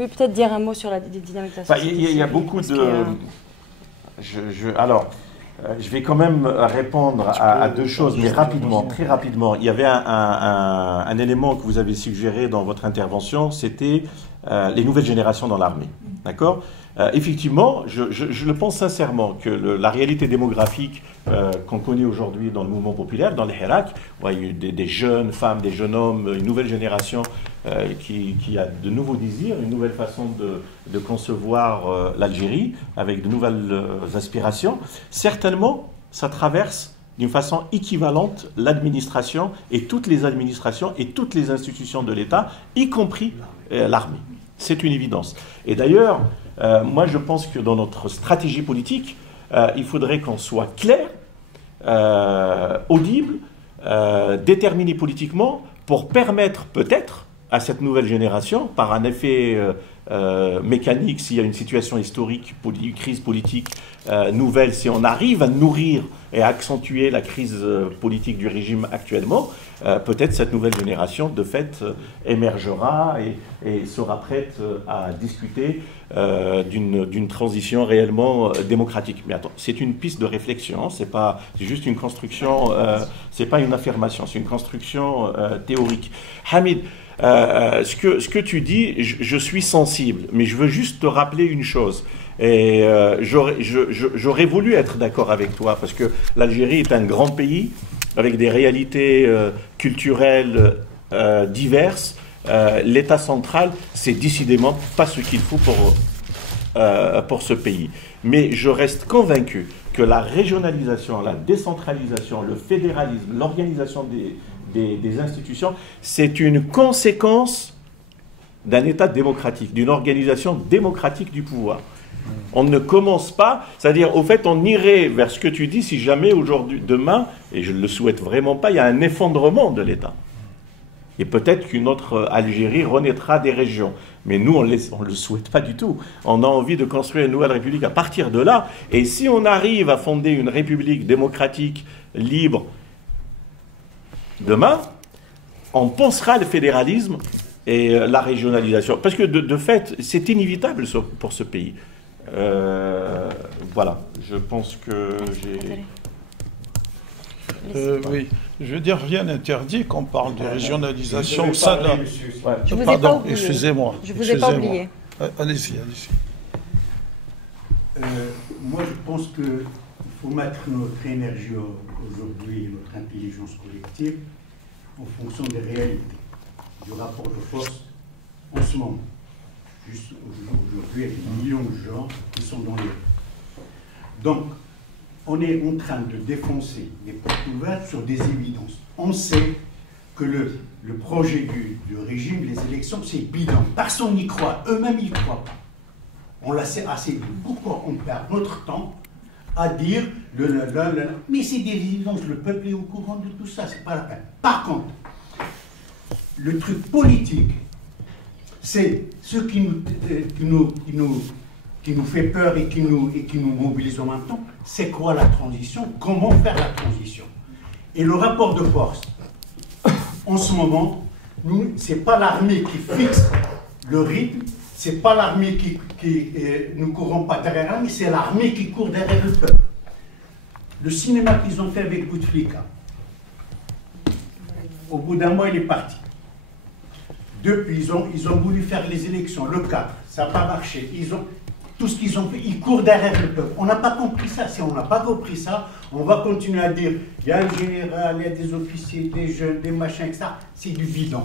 Oui, peut-être dire un mot sur la dynamique de la société. Il y a beaucoup de... je vais quand même répondre à deux choses, mais rapidement, très rapidement. Il y avait un élément que vous avez suggéré dans votre intervention, c'était les nouvelles générations dans l'armée. D'accord ? Effectivement, je le pense sincèrement que la réalité démographique qu'on connaît aujourd'hui dans le mouvement populaire, dans le Hirak, il y a eu des jeunes femmes, des jeunes hommes, une nouvelle génération qui a de nouveaux désirs, une nouvelle façon de concevoir l'Algérie, avec de nouvelles aspirations. Certainement, ça traverse d'une façon équivalente l'administration et toutes les administrations et toutes les institutions de l'État, y compris l'armée. C'est une évidence. Et d'ailleurs, moi je pense que dans notre stratégie politique, il faudrait qu'on soit clair, audible, déterminé politiquement pour permettre peut-être à cette nouvelle génération, par un effet mécanique, s'il y a une situation historique, une crise politique nouvelle, si on arrive à nourrir et à accentuer la crise politique du régime actuellement, peut-être cette nouvelle génération, de fait, émergera et sera prête à discuter d'une transition réellement démocratique. Mais attends, c'est une piste de réflexion, c'est juste une construction, c'est pas une affirmation, c'est une construction théorique. Hamid, ce que tu dis, je suis sensible, mais je veux juste te rappeler une chose. Et j'aurais voulu être d'accord avec toi, parce que l'Algérie est un grand pays, avec des réalités culturelles diverses. L'État central, c'est décidément pas ce qu'il faut pour ce pays. Mais je reste convaincu que la régionalisation, la décentralisation, le fédéralisme, l'organisation des institutions, c'est une conséquence d'un État démocratique, d'une organisation démocratique du pouvoir. On ne commence pas, c'est-à-dire, au fait, on irait vers ce que tu dis si jamais aujourd'hui, demain, et je ne le souhaite vraiment pas, il y a un effondrement de l'État. Et peut-être qu'une autre Algérie renaîtra des régions. Mais nous, on ne le souhaite pas du tout. On a envie de construire une nouvelle république à partir de là. Et si on arrive à fonder une république démocratique, libre, demain, on pensera le fédéralisme et la régionalisation. Parce que de fait, c'est inévitable pour ce pays. Voilà, je pense que j'ai... Oui, je veux dire, rien n'interdit qu'on parle de régionalisation au sein de la... Je vous ai Pardon, pas oublié. excusez-moi. Je vous ai pas oublié. Allez-y, allez-y. Moi, je pense qu'il faut mettre notre énergie aujourd'hui, notre intelligence collective, en fonction des réalités, du rapport de force en ce moment. Juste aujourd'hui, il y a des millions de gens qui sont dans les rues. Donc, on est en train de défoncer des portes ouvertes sur des évidences. On sait que le projet du régime, les élections, c'est bidon. Personne n'y croit. Eux-mêmes, ils n'y croient pas. On l'a assez dit. Pourquoi on perd notre temps à dire mais c'est des évidences, le peuple est au courant de tout ça, c'est pas la peine. Par contre, le truc politique, c'est ce qui nous fait peur et qui nous mobilise en même temps, c'est quoi la transition, comment faire la transition. Et le rapport de force, en ce moment, ce n'est pas l'armée qui fixe le rythme, ce n'est pas l'armée qui nous courons pas derrière l'armée, c'est l'armée qui court derrière le peuple. Le cinéma qu'ils ont fait avec Bouteflika, au bout d'un mois, il est parti. Depuis, ils ont voulu faire les élections, le 4, ça n'a pas marché. Tout ce qu'ils ont fait, ils courent derrière le peuple. On n'a pas compris ça. Si on n'a pas compris ça, on va continuer à dire il y a un général, il y a des officiers, des jeunes, des machins, etc. C'est du bidon.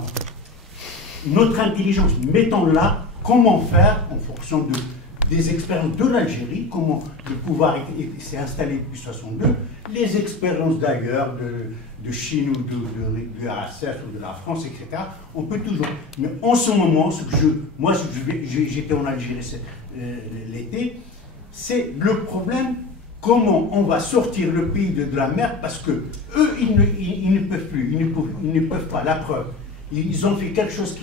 Notre intelligence, mettons-la, comment faire en fonction des expériences de l'Algérie, comment le pouvoir s'est installé depuis 1962, les expériences d'ailleurs, de Chine ou de RSF ou de la France, etc. On peut toujours. Mais en ce moment, j'étais en Algérie l'été, c'est le problème, comment on va sortir le pays de la merde, parce que eux, ils ne peuvent plus, ils ne peuvent pas. La preuve, ils ont fait quelque chose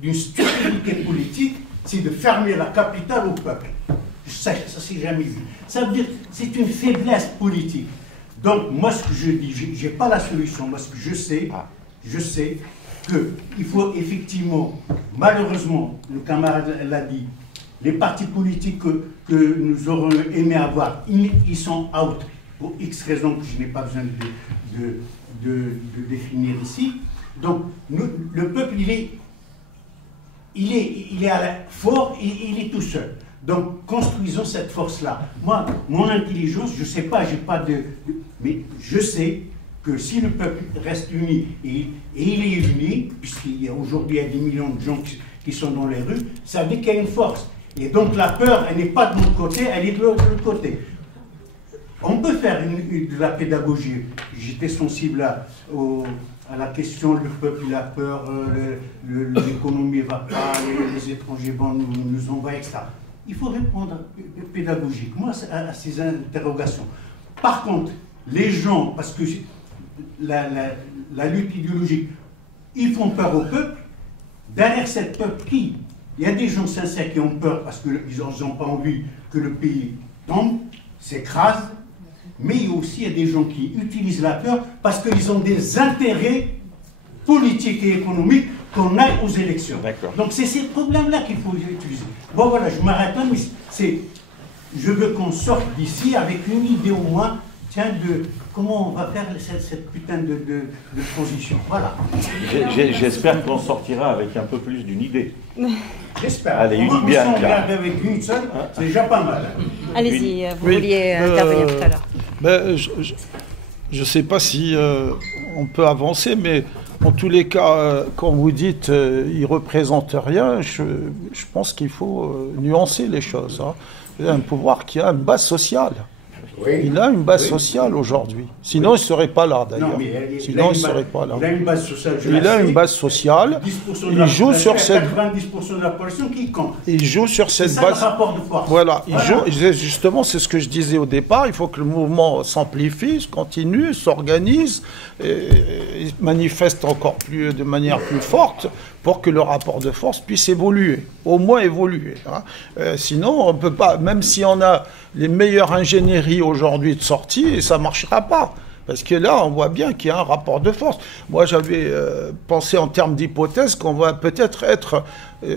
d'une stupidité politique, c'est de fermer la capitale au peuple. Ça s'est jamais vu. Ça veut dire que c'est une faiblesse politique. Donc, moi, ce que je dis, je n'ai pas la solution. Moi, ce que je sais, qu'il faut effectivement, malheureusement, le camarade l'a dit, les partis politiques que nous aurions aimé avoir, ils sont out pour X raisons que je n'ai pas besoin de définir ici. Donc, le peuple, il est à la fort et il est tout seul. Donc, construisons cette force-là. Moi, mon intelligence, je ne sais pas, j'ai pas mais je sais que si le peuple reste uni, et il est uni, puisqu'aujourd'hui il y a des millions de gens qui sont dans les rues, ça veut dire qu'il y a une force. Et donc la peur, elle n'est pas de mon côté, elle est de l'autre côté. On peut faire de la pédagogie. J'étais sensible à la question, le peuple il a peur, l'économie ne va pas, les étrangers vont nous envahir, etc. Il faut répondre pédagogiquement à ces interrogations. Par contre, les gens, parce que la lutte idéologique, ils font peur au peuple. Derrière cette peuple qui? Il y a des gens sincères qui ont peur parce qu'ils n'ont pas envie que le pays tombe, s'écrase. Mais il y a des gens qui utilisent la peur parce qu'ils ont des intérêts politiques et économiques qu'on aille aux élections. Donc c'est ces problèmes-là qu'il faut utiliser. Bon voilà, je m'arrête là, mais je veux qu'on sorte d'ici avec une idée au moins, tiens, de comment on va faire cette putain de transition. Voilà. J'espère qu'on sortira avec un peu plus d'une idée. J'espère. Allez, une bien. Avec une seule, c'est déjà pas mal. Allez-y, vous vouliez intervenir tout à l'heure. Ben, je ne sais pas si on peut avancer, mais en tous les cas, quand vous dites il ne représente rien, je pense qu'il faut nuancer les choses. Hein. Il y a un pouvoir qui a une base sociale. Oui. Il a une base sociale aujourd'hui. Sinon, il ne serait pas là, d'ailleurs. Sinon, il ne serait pas là. Il a une base sociale. Il a une base sociale. Il joue sur cette... 90% de la population qui compte. Il joue sur cette base... C'est ça le rapport de force. Voilà. Justement, c'est ce que je disais au départ. Il faut que le mouvement s'amplifie, continue, s'organise, et manifeste encore plus, de manière plus forte pour que le rapport de force puisse évoluer, au moins évoluer. Hein. Sinon, on ne peut pas, même si on a les meilleures ingénieries aujourd'hui de sortie, ça ne marchera pas. Parce que là, on voit bien qu'il y a un rapport de force. Moi, j'avais pensé en termes d'hypothèse qu'on va peut-être être...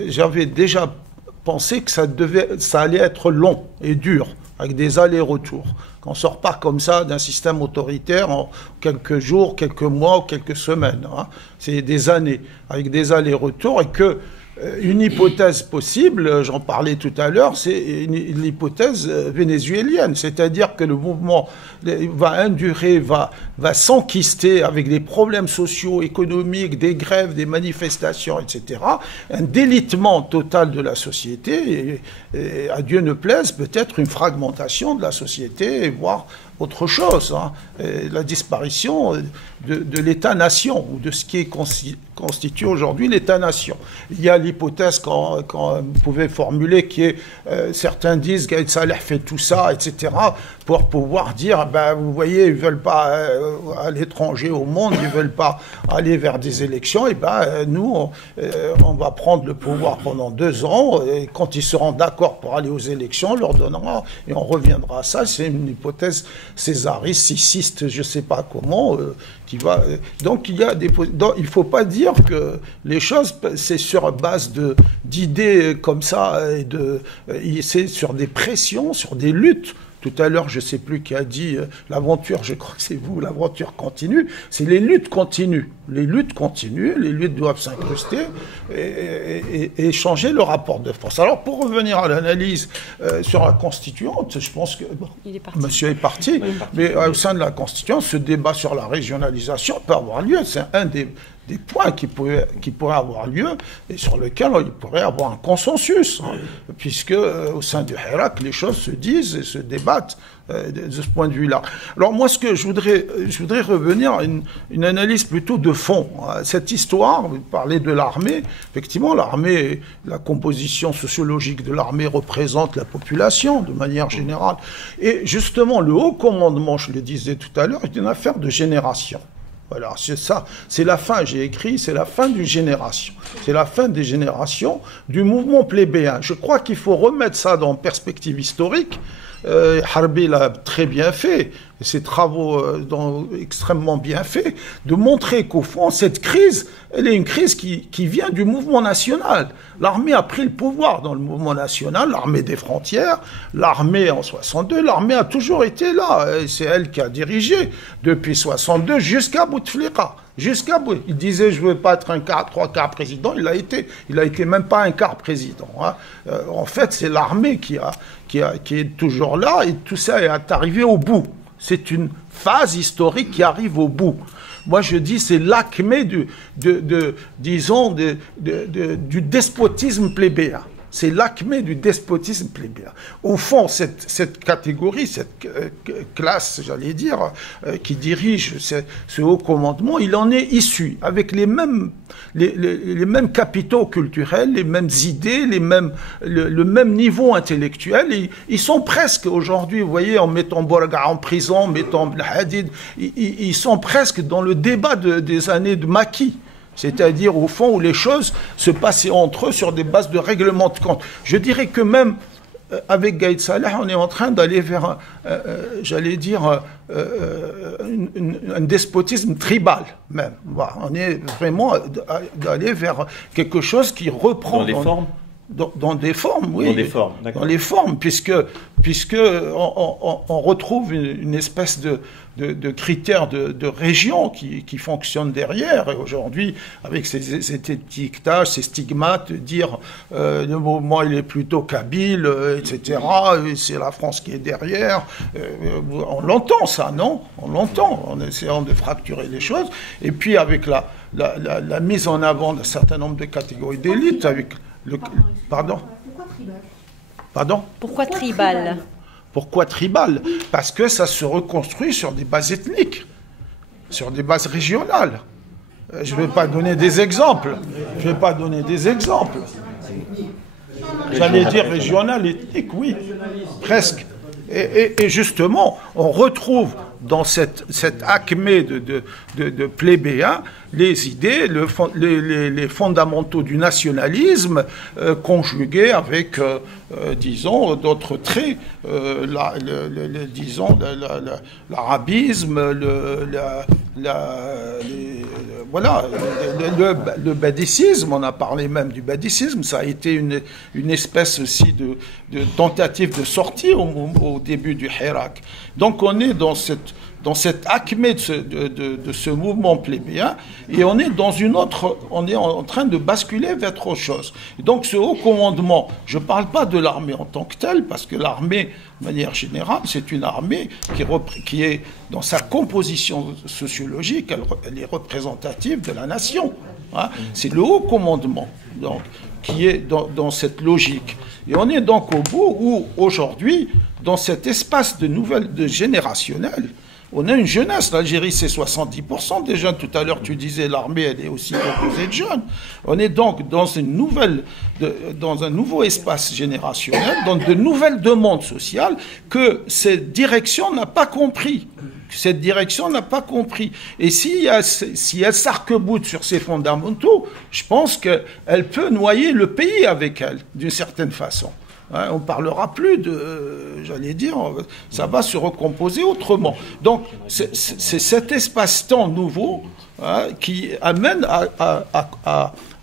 j'avais déjà pensé que ça allait être long et dur, avec des allers-retours. Qu'on ne sort pas comme ça d'un système autoritaire en quelques jours, quelques mois ou quelques semaines. Hein. C'est des années, avec des allers-retours, et que une hypothèse possible, j'en parlais tout à l'heure, c'est l'hypothèse vénézuélienne, c'est-à-dire que le mouvement va endurer, va s'enquister avec des problèmes sociaux, économiques, des grèves, des manifestations, etc. Un délitement total de la société, et à Dieu ne plaise, peut-être une fragmentation de la société, voire autre chose, hein, la disparition de l'État-nation, ou de ce qui constitue aujourd'hui l'État-nation. Il y a l'hypothèse qu'on pouvait formuler qui est, certains disent Gaïd Saleh fait tout ça, etc., pour pouvoir dire, ben, vous voyez, ils ne veulent pas à l'étranger, au monde, ils ne veulent pas aller vers des élections, et ben, nous, on va prendre le pouvoir pendant 2 ans, et quand ils seront d'accord pour aller aux élections, on leur donnera, et on reviendra à ça. C'est une hypothèse césariste, siciste, je ne sais pas comment, qui va... donc il ne faut pas dire que les choses, c'est sur base d'idées comme ça, c'est sur des pressions, sur des luttes. Tout à l'heure, je ne sais plus qui a dit l'aventure, je crois que c'est vous, l'aventure continue. C'est les luttes continues. Les luttes continuent, les luttes doivent s'incruster et changer le rapport de force. Alors, pour revenir à l'analyse sur la constituante, je pense que monsieur est parti, mais au sein de la constituante, ce débat sur la régionalisation peut avoir lieu. C'est un des points qui pourraient avoir lieu et sur lequel il pourrait avoir un consensus, hein, puisque au sein du Hirak, les choses se disent et se débattent de ce point de vue-là. Alors moi, ce que je voudrais revenir à une analyse plutôt de fond. Cette histoire, vous parlez de l'armée, effectivement, l'armée, la composition sociologique de l'armée représente la population de manière générale. Et justement, le haut commandement, je le disais tout à l'heure, est une affaire de génération. Voilà, c'est ça, c'est la fin, j'ai écrit, c'est la fin d'une génération. C'est la fin des générations du mouvement plébéien. Je crois qu'il faut remettre ça dans perspective historique, Harbi l'a très bien fait, ses travaux extrêmement bien faits, de montrer qu'au fond, cette crise, elle est une crise qui vient du mouvement national. L'armée a pris le pouvoir dans le mouvement national, l'armée des frontières, l'armée en 62, l'armée a toujours été là. C'est elle qui a dirigé depuis 62 jusqu'à Bouteflika. Il disait, je ne veux pas être un quart, 3 quarts président, il a été même pas un quart président. Hein. En fait, c'est l'armée qui est toujours là, et tout ça est arrivé au bout. C'est une phase historique qui arrive au bout. Moi, je dis, c'est l'acmé du despotisme plébéien. C'est l'acmé du despotisme plébéien. Au fond, cette catégorie, cette classe, j'allais dire, qui dirige ce haut commandement, il en est issu, avec les mêmes capitaux culturels, les mêmes idées, le même niveau intellectuel. Et ils sont presque, aujourd'hui, vous voyez, en mettant Bourga en prison, mettant Ibn Hadid, ils sont presque dans le débat des années de Maquis. C'est-à-dire, au fond, où les choses se passaient entre eux sur des bases de règlement de compte. Je dirais que même avec Gaïd Salah, on est en train d'aller vers, j'allais dire, un despotisme tribal, même. Voilà. On est vraiment d'aller vers quelque chose qui reprend... Dans les formes ? Dans des formes, oui. Dans des formes, d'accord. Dans les formes, puisque on retrouve une espèce de critères de région qui fonctionnent derrière. Et aujourd'hui, avec ces étiquetages, ces stigmates, dire le mouvement il est plutôt kabyle, etc. C'est la France qui est derrière. On l'entend ça, non? On l'entend, en essayant de fracturer les choses. Et puis avec la mise en avant d'un certain nombre de catégories d'élite, avec Pardon? Pourquoi tribal? Pardon? Pourquoi tribal? Pourquoi tribal? Parce que ça se reconstruit sur des bases ethniques, sur des bases régionales. Je ne vais pas donner des exemples. J'allais dire régional, ethnique, oui, presque. Et justement, on retrouve dans cette acmé de plébéens les idées, les fondamentaux du nationalisme conjugués avec, disons, d'autres traits, disons, l'arabisme, voilà, le badicisme, on a parlé même du badicisme, ça a été une espèce aussi de tentative de sortie au début du Hirak. Donc on est dans cette acmé de ce mouvement plébéien, et on est on est en train de basculer vers autre chose. Et donc ce haut commandement, je ne parle pas de l'armée en tant que telle, parce que l'armée, de manière générale, c'est une armée qui est dans sa composition sociologique, elle est représentative de la nation. Hein. C'est le haut commandement, donc, qui est dans cette logique. Et on est donc au bout où, aujourd'hui, dans cet espace de générationnel, on a une jeunesse. L'Algérie, c'est 70% des jeunes. Tout à l'heure, tu disais, l'armée, elle est aussi composée de jeunes. On est donc dans un nouveau espace générationnel, dans de nouvelles demandes sociales que cette direction n'a pas compris. Et si elle s'arc-boute sur ses fondamentaux, je pense qu'elle peut noyer le pays avec elle, d'une certaine façon. Hein, on ne parlera plus j'allais dire, ça va se recomposer autrement. Donc, c'est cet espace-temps nouveau qui amène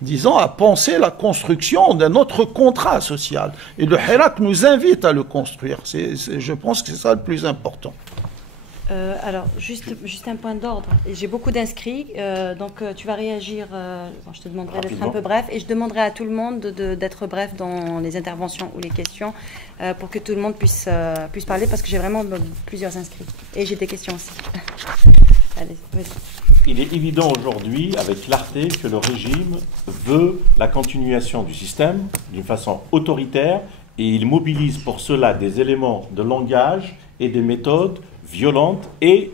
disons, à penser la construction d'un autre contrat social. Et le Hirak nous invite à le construire. Je pense que c'est ça le plus important. Alors, juste un point d'ordre. J'ai beaucoup d'inscrits, donc tu vas réagir. Je te demanderai d'être un peu bref, et je demanderai à tout le monde d'être bref dans les interventions ou les questions, pour que tout le monde puisse parler, parce que j'ai vraiment plusieurs inscrits. Et j'ai des questions aussi. Allez, vas-y. Il est évident aujourd'hui, avec clarté, que le régime veut la continuation du système d'une façon autoritaire, et il mobilise pour cela des éléments de langage et des méthodes violentes et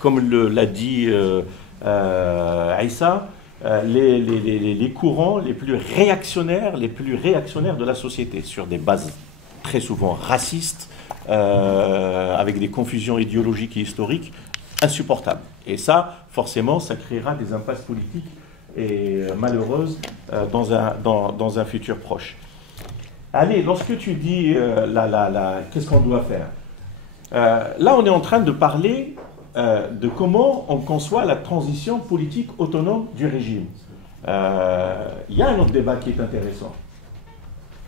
comme l'a dit Aïssa, les courants les plus réactionnaires de la société, sur des bases très souvent racistes, avec des confusions idéologiques et historiques insupportables. Et ça, forcément, ça créera des impasses politiques et malheureuses dans un futur proche. allez, lorsque tu dis qu'est-ce qu'on doit faire, là on est en train de parler de comment on conçoit la transition politique autonome du régime. Il y a un autre débat qui est intéressant.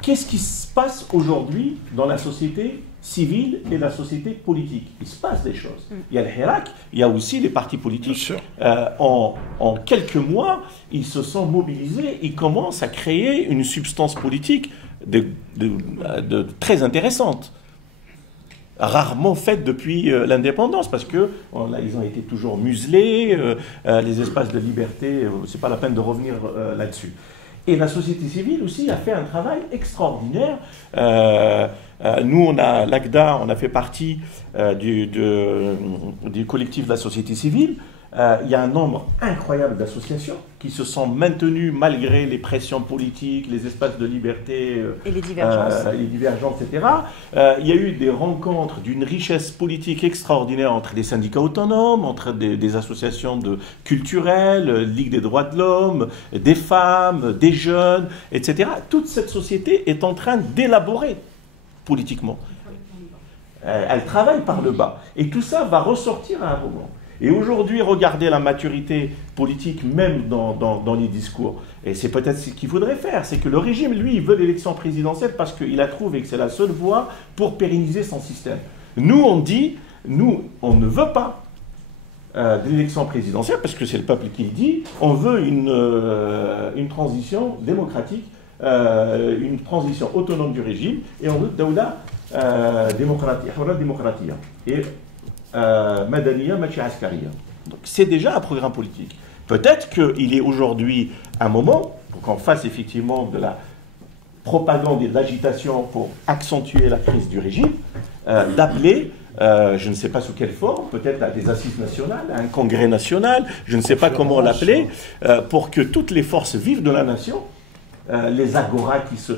Qu'est-ce qui se passe aujourd'hui dans la société civile et la société politique? Il se passe des choses. Il y a le Hirak, il y a aussi les partis politiques. En quelques mois, ils se sont mobilisés, ils commencent à créer une substance politique de très intéressante. Rarement faite depuis l'indépendance, parce que ils ont été toujours muselés, les espaces de liberté, c'est pas la peine de revenir là-dessus. Et la société civile aussi a fait un travail extraordinaire. Nous, on a l'ACDA, on a fait partie du collectif de la société civile. Il y a un nombre incroyable d'associations qui se sont maintenues malgré les pressions politiques, les espaces de liberté, et les divergences, etc. Il y a eu des rencontres d'une richesse politique extraordinaire entre des syndicats autonomes, entre des associations culturelles, Ligue des droits de l'homme, des femmes, des jeunes, etc. Toute cette société est en train d'élaborer politiquement. Elle travaille par le bas. Et tout ça va ressortir à un moment. Et aujourd'hui, regardez la maturité politique même dans les discours. Et c'est peut-être ce qu'il faudrait faire. C'est que le régime, lui, il veut l'élection présidentielle parce qu'il a trouvé que c'est la seule voie pour pérenniser son système. Nous, on dit, on ne veut pas d'élection présidentielle parce que c'est le peuple qui le dit. On veut une transition démocratique, une transition autonome du régime, et on veut Daoula démocratique. Et Madaniya, Machi Askariya. Donc c'est déjà un programme politique. Peut-être qu'il est aujourd'hui un moment pour qu'on fasse effectivement de la propagande et de l'agitation pour accentuer la crise du régime, d'appeler, je ne sais pas sous quelle forme, peut-être à des assises nationales, à un congrès national, je ne sais pas comment l'appeler, pour que toutes les forces vives de la nation, les agoras qui se...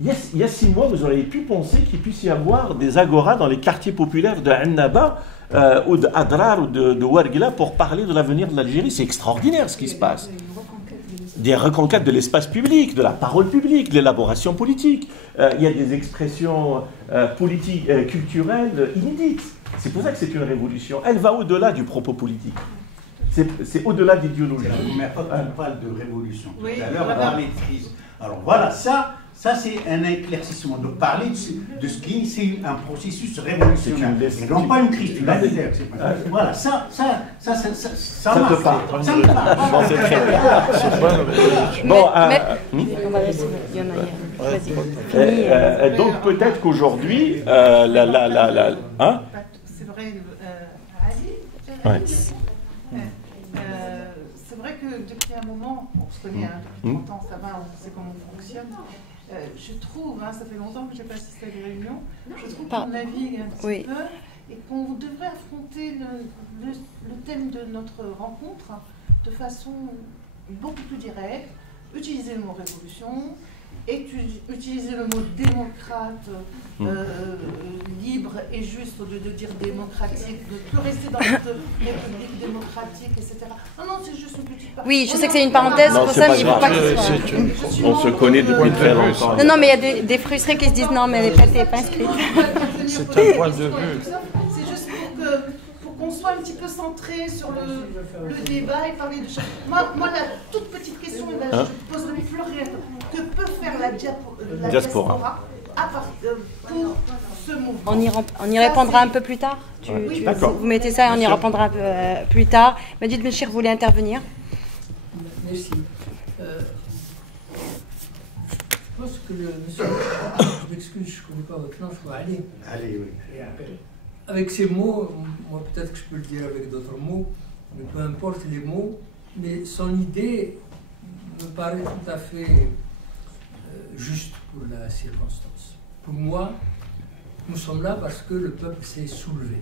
Il y a 6 mois, vous auriez pu penser qu'il puisse y avoir des agoras dans les quartiers populaires de Annaba ou de Adrar ou de Ouargla pour parler de l'avenir de l'Algérie. C'est extraordinaire ce qui se passe. Des reconquêtes de l'espace public, de la parole publique, de l'élaboration politique. Il y a des expressions politiques, culturelles inédites. C'est pour ça que c'est une révolution. Elle va au-delà du propos politique. C'est au-delà d'idéologie. Mais quand on parle de révolution, tout à l'heure, on parlait de crise. Alors voilà, ça c'est un éclaircissement. De parler de ce qui c'est un processus révolutionnaire. Et non pas une crise, tu l'as dit. Voilà, ça te parle. Ça me parle. Bon, c'est très bien. Bon, on va laisser, il y en a hier. Vas-y. Donc peut-être qu'aujourd'hui, c'est vrai, Ali. Ouais. C'est vrai que depuis un moment, on se connaît, depuis 30 ans, ça va, on sait comment on fonctionne. Je trouve, ça fait longtemps que je n'ai pas assisté à des réunions, je trouve qu'on navigue un petit peu et qu'on devrait affronter le thème de notre rencontre de façon beaucoup plus directe, utiliser le mot révolution, utiliser le mot démocrate, libre et juste au lieu de dire démocratique, de plus rester dans notre république démocratique, etc. Non, c'est juste une petite partie. Oui, je sais que c'est une parenthèse, non, pour ça, pas mais il ne faut pas que on se connaît depuis très longtemps. Non, mais il y a des frustrés qui se disent non, mais elle n'est pas inscrite. C'est un point de vue. C'est juste pour qu'on soit un petit peu centré sur le débat et parler de chaque... Moi, la toute petite question, là, je poserai Florian. Que peut faire la diaspora pour ce mouvement? On y répondra un peu plus tard. Vous mettez ça et on y répondra un peu plus tard. Majid Benchir voulait intervenir. Merci. Je pense que monsieur... Je m'excuse, je ne connais pas votre nom, je dois aller. Allez, oui. Avec ces mots, moi peut-être que je peux le dire avec d'autres mots, mais peu importe les mots, mais son idée me paraît tout à fait juste pour la circonstance. Pour moi, nous sommes là parce que le peuple s'est soulevé.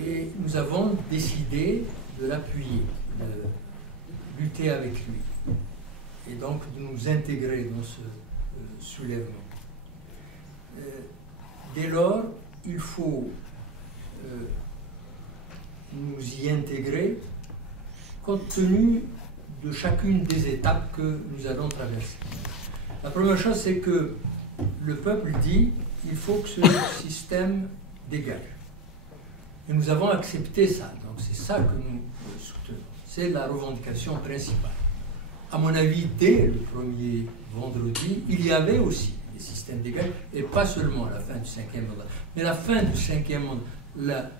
Et nous avons décidé de l'appuyer, de lutter avec lui. Et donc de nous intégrer dans ce soulèvement. Dès lors, il faut nous y intégrer compte tenu de chacune des étapes que nous allons traverser. La première chose, c'est que le peuple dit qu'il faut que ce système dégage. Et nous avons accepté ça. Donc c'est ça que nous soutenons. C'est la revendication principale. À mon avis, dès le premier vendredi, il y avait aussi des systèmes dégagés, et pas seulement à la fin du 5e mandat. Mais la fin du 5e mandat,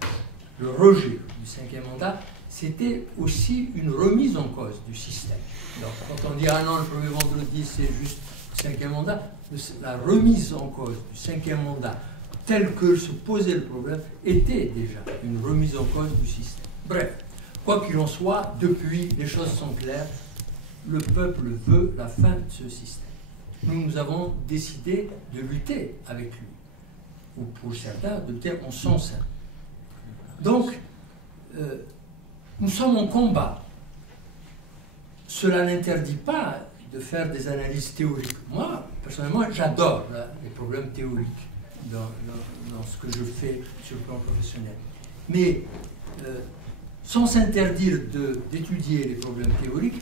le rejet du 5e mandat, c'était aussi une remise en cause du système. Donc, quand on dit « Ah non, le premier vendredi, c'est juste le 5e mandat », la remise en cause du 5e mandat, tel que se posait le problème, était déjà une remise en cause du système. Bref, quoi qu'il en soit, depuis, les choses sont claires. Le peuple veut la fin de ce système. Nous avons décidé de lutter avec lui, ou pour certains, de lutter en son sein. Donc, nous sommes en combat. Cela n'interdit pas de faire des analyses théoriques. Moi, personnellement, j'adore les problèmes théoriques dans ce que je fais sur le plan professionnel. Mais sans s'interdire d'étudier les problèmes théoriques,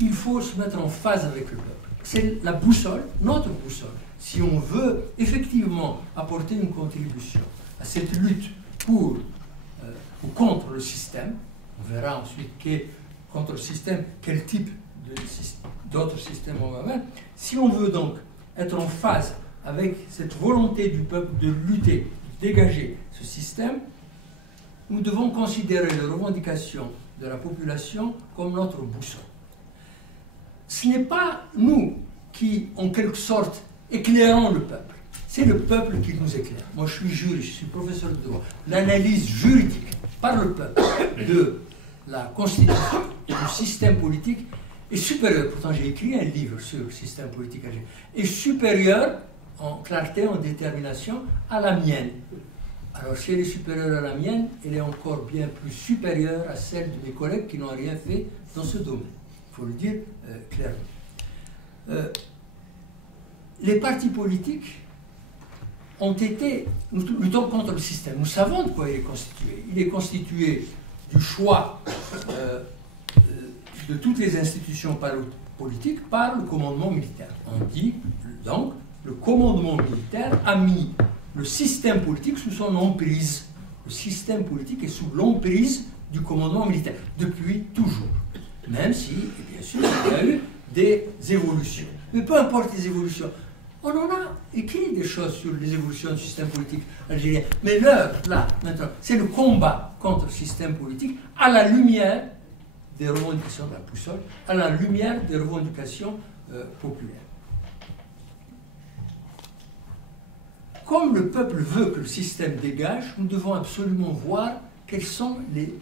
il faut se mettre en phase avec le peuple. C'est la boussole, notre boussole. Si on veut effectivement apporter une contribution à cette lutte pour ou contre le système, on verra ensuite contre le système, quel type d'autres systèmes on va mettre. Si on veut donc être en phase avec cette volonté du peuple de lutter, de dégager ce système, nous devons considérer les revendications de la population comme notre boussole. Ce n'est pas nous qui, en quelque sorte, éclairons le peuple. C'est le peuple qui nous éclaire. Moi, je suis juriste, je suis professeur de droit. L'analyse juridique par le peuple de la Constitution et du système politique est supérieure. Pourtant, j'ai écrit un livre sur le système politique algérien. Est supérieure en clarté, en détermination, à la mienne. Alors, si elle est supérieure à la mienne, elle est encore bien plus supérieure à celle de mes collègues qui n'ont rien fait dans ce domaine. Il faut le dire clairement. Les partis politiques ont été... Nous luttons contre le système. Nous savons de quoi il est constitué. Il est constitué du choix de toutes les institutions politiques par le commandement militaire. On dit donc le commandement militaire a mis le système politique sous son emprise. Le système politique est sous l'emprise du commandement militaire, depuis toujours. Même si, bien sûr, il y a eu des évolutions. Mais peu importe les évolutions, on en a écrit des choses sur les évolutions du système politique algérien. Mais l'heure, là, maintenant, c'est le combat contre le système politique à la lumière des revendications de la boussole, à la lumière des revendications populaires. Comme le peuple veut que le système dégage, nous devons absolument voir quelles sont les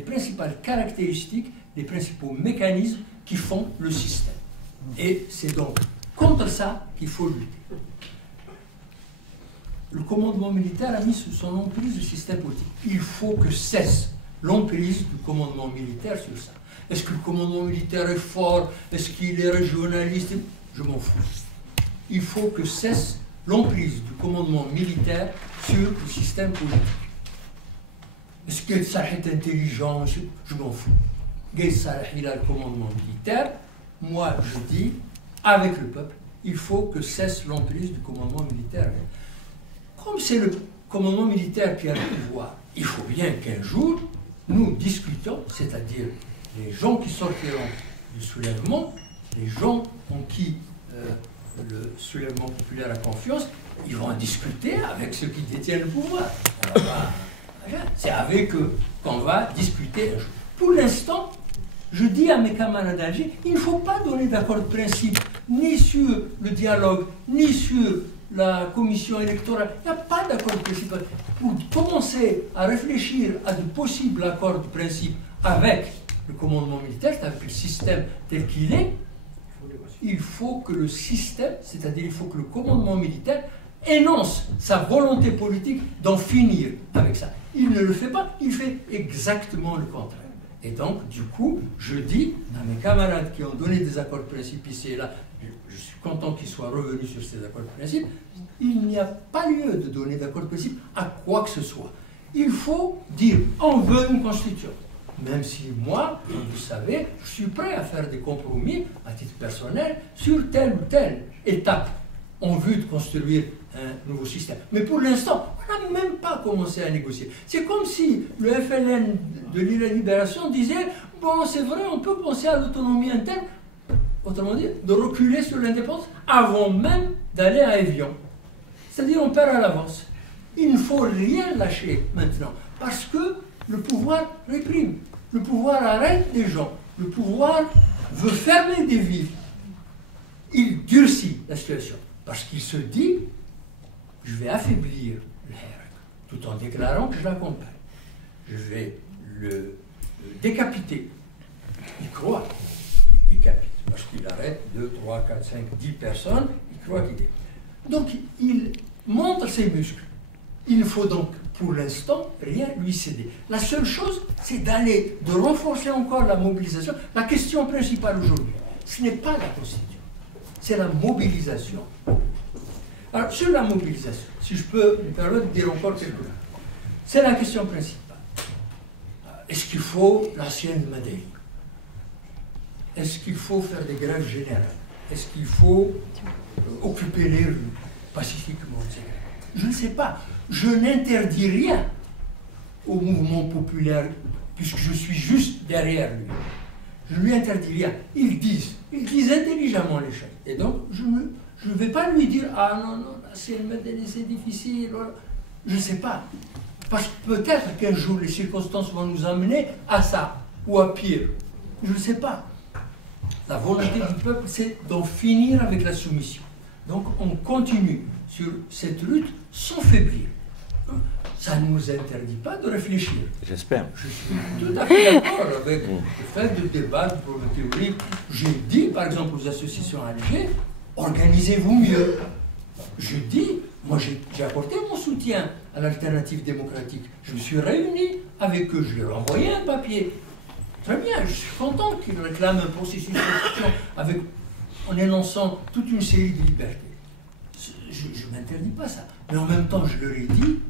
principales caractéristiques, les principaux mécanismes qui font le système. Et c'est donc contre ça qu'il faut lutter. Le commandement militaire a mis sous son emprise le système politique. Il faut que cesse l'emprise du commandement militaire sur ça. Est-ce que le commandement militaire est fort? Est-ce qu'il est régionaliste? Je m'en fous. Il faut que cesse l'emprise du commandement militaire sur le système politique. Est-ce que ça est intelligent? Je m'en fous. Il a le commandement militaire. Moi, je dis, avec le peuple, il faut que cesse l'emprise du commandement militaire. Comme c'est le commandement militaire qui a le pouvoir, il faut bien qu'un jour, nous discutons, c'est-à-dire les gens qui sortiront du soulèvement, les gens en qui le soulèvement populaire a confiance, ils vont en discuter avec ceux qui détiennent le pouvoir. C'est avec eux qu'on va discuter un jour. Pour l'instant, je dis à mes camarades d'Alger, il ne faut pas donner d'accord de principe, ni sur le dialogue, ni sur la commission électorale. Il n'y a pas d'accord de principe. Pour commencer à réfléchir à de possibles accords de principe avec le commandement militaire, avec le système tel qu'il est, il faut que le système, c'est-à-dire il faut que le commandement militaire énonce sa volonté politique d'en finir avec ça. Il ne le fait pas, il fait exactement le contraire. Et donc, du coup, je dis à mes camarades qui ont donné des accords de principe ici et là, je suis content qu'ils soient revenus sur ces accords de principe, il n'y a pas lieu de donner d'accord de principe à quoi que ce soit. Il faut dire, on veut une constitution. Même si moi, comme vous savez, je suis prêt à faire des compromis à titre personnel sur telle ou telle étape en vue de construire un nouveau système. Mais pour l'instant, on n'a même pas commencé à négocier. C'est comme si le FLN de la Libération disait « Bon, c'est vrai, on peut penser à l'autonomie interne », autrement dit, de reculer sur l'indépendance avant même d'aller à Évian. C'est-à-dire, on perd à l'avance. Il ne faut rien lâcher maintenant, parce que le pouvoir réprime. Le pouvoir arrête des gens. Le pouvoir veut fermer des villes. Il durcit la situation, parce qu'il se dit « Je vais affaiblir le Hirak, tout en déclarant que je l'accompagne. Je vais le décapiter. » Il croit qu'il décapite, parce qu'il arrête 2, 3, 4, 5, 10 personnes, il croit qu'il est. Donc, il montre ses muscles. Il ne faut donc, pour l'instant, rien lui céder. La seule chose, c'est de renforcer encore la mobilisation. La question principale aujourd'hui, ce n'est pas la Constitution, c'est la mobilisation. Alors, sur la mobilisation, si je peux me permettre de dire encore quelque chose, c'est la question principale. Est-ce qu'il faut l'ancienne Madeleine? Est-ce qu'il faut faire des grèves générales? Est-ce qu'il faut occuper les rues pacifiquement? Je ne sais pas. Je n'interdis rien au mouvement populaire, puisque je suis juste derrière lui. Je ne lui interdis rien. Ils disent intelligemment les choses. Et donc, je ne vais pas lui dire « Ah non, non, c'est difficile. » Je ne sais pas. Parce que peut-être qu'un jour, les circonstances vont nous amener à ça, ou à pire. Je ne sais pas. La volonté du peuple, c'est d'en finir avec la soumission. Donc, on continue sur cette lutte sans faiblir. Ça ne nous interdit pas de réfléchir. J'espère. Je suis tout à fait d'accord avec le fait de débattre pour la théorie. J'ai dit, par exemple, aux associations à Alger, organisez-vous mieux. Je dis, moi j'ai apporté mon soutien à l'alternative démocratique. Je me suis réuni avec eux, je leur ai envoyé un papier. Très bien, je suis content qu'ils réclament un processus de construction en énonçant toute une série de libertés. Je ne m'interdis pas ça. Mais en même temps, je leur ai dit,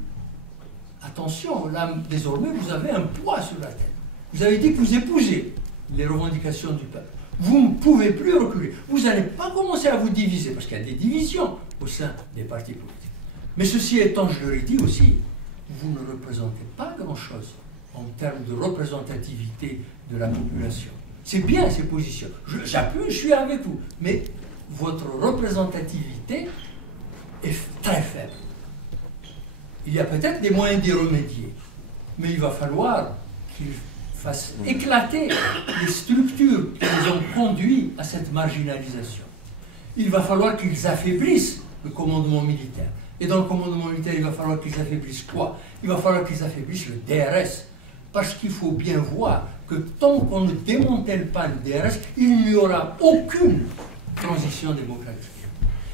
attention, là, désormais, vous avez un poids sur la tête. Vous avez dit que vous épousez les revendications du peuple. Vous ne pouvez plus reculer. Vous n'allez pas commencer à vous diviser, parce qu'il y a des divisions au sein des partis politiques. Mais ceci étant, je leur ai dit aussi, vous ne représentez pas grand-chose en termes de représentativité de la population. C'est bien ces positions. J'appuie, je suis avec vous. Mais votre représentativité est très faible. Il y a peut-être des moyens d'y remédier, mais il va falloir qu'ils fassent éclater les structures qui les ont conduits à cette marginalisation. Il va falloir qu'ils affaiblissent le commandement militaire. Et dans le commandement militaire, il va falloir qu'ils affaiblissent quoi? Il va falloir qu'ils affaiblissent le DRS. Parce qu'il faut bien voir que tant qu'on ne démantèle pas le DRS, il n'y aura aucune transition démocratique.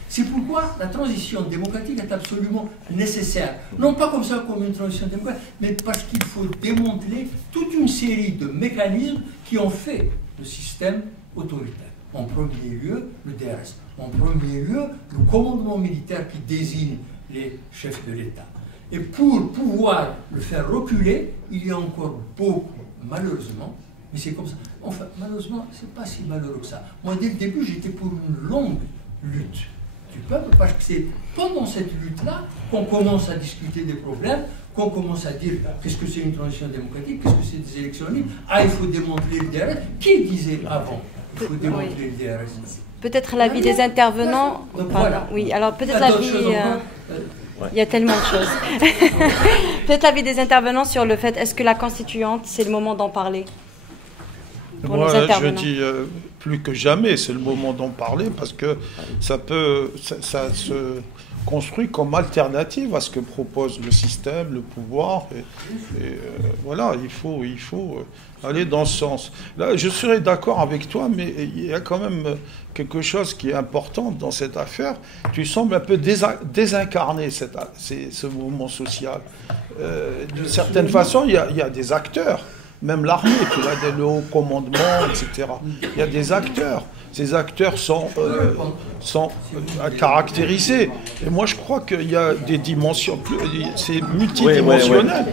C'est pourquoi la transition démocratique est absolument nécessaire. Non pas comme ça, comme une transition démocratique, mais parce qu'il faut démanteler toute une série de mécanismes qui ont fait le système autoritaire. En premier lieu, le DRS. En premier lieu, le commandement militaire qui désigne les chefs de l'État. Et pour pouvoir le faire reculer, il y a encore beaucoup, malheureusement, mais c'est comme ça. Enfin, malheureusement, c'est pas si malheureux que ça. Moi, dès le début, j'étais pour une longue lutte du peuple, parce que c'est pendant cette lutte-là qu'on commence à discuter des problèmes, qu'on commence à dire qu'est-ce que c'est une transition démocratique, qu'est-ce que c'est des élections libres, ah, il faut démanteler le DRS. Qui disait avant il faut démanteler le DRS? Peut-être l'avis des intervenants. Donc, voilà. Oui, alors peut-être l'avis. Il y a tellement de choses. Peut-être l'avis des intervenants sur le fait, est-ce que la constituante, c'est le moment d'en parler pour moi, les intervenants? Je dis plus que jamais, c'est le moment d'en parler, parce que ça se construit comme alternative à ce que propose le système, le pouvoir. Et voilà, il faut aller dans ce sens. Là, je serais d'accord avec toi, mais il y a quand même quelque chose qui est important dans cette affaire. Tu sembles un peu désincarner ce mouvement social. D'une certaine façon, il y a des acteurs. Même l'armée, tu l'as dit, le haut commandement, etc. Il y a des acteurs. Ces acteurs sont caractérisés. Et moi, je crois qu'il y a des dimensions, c'est multidimensionnel.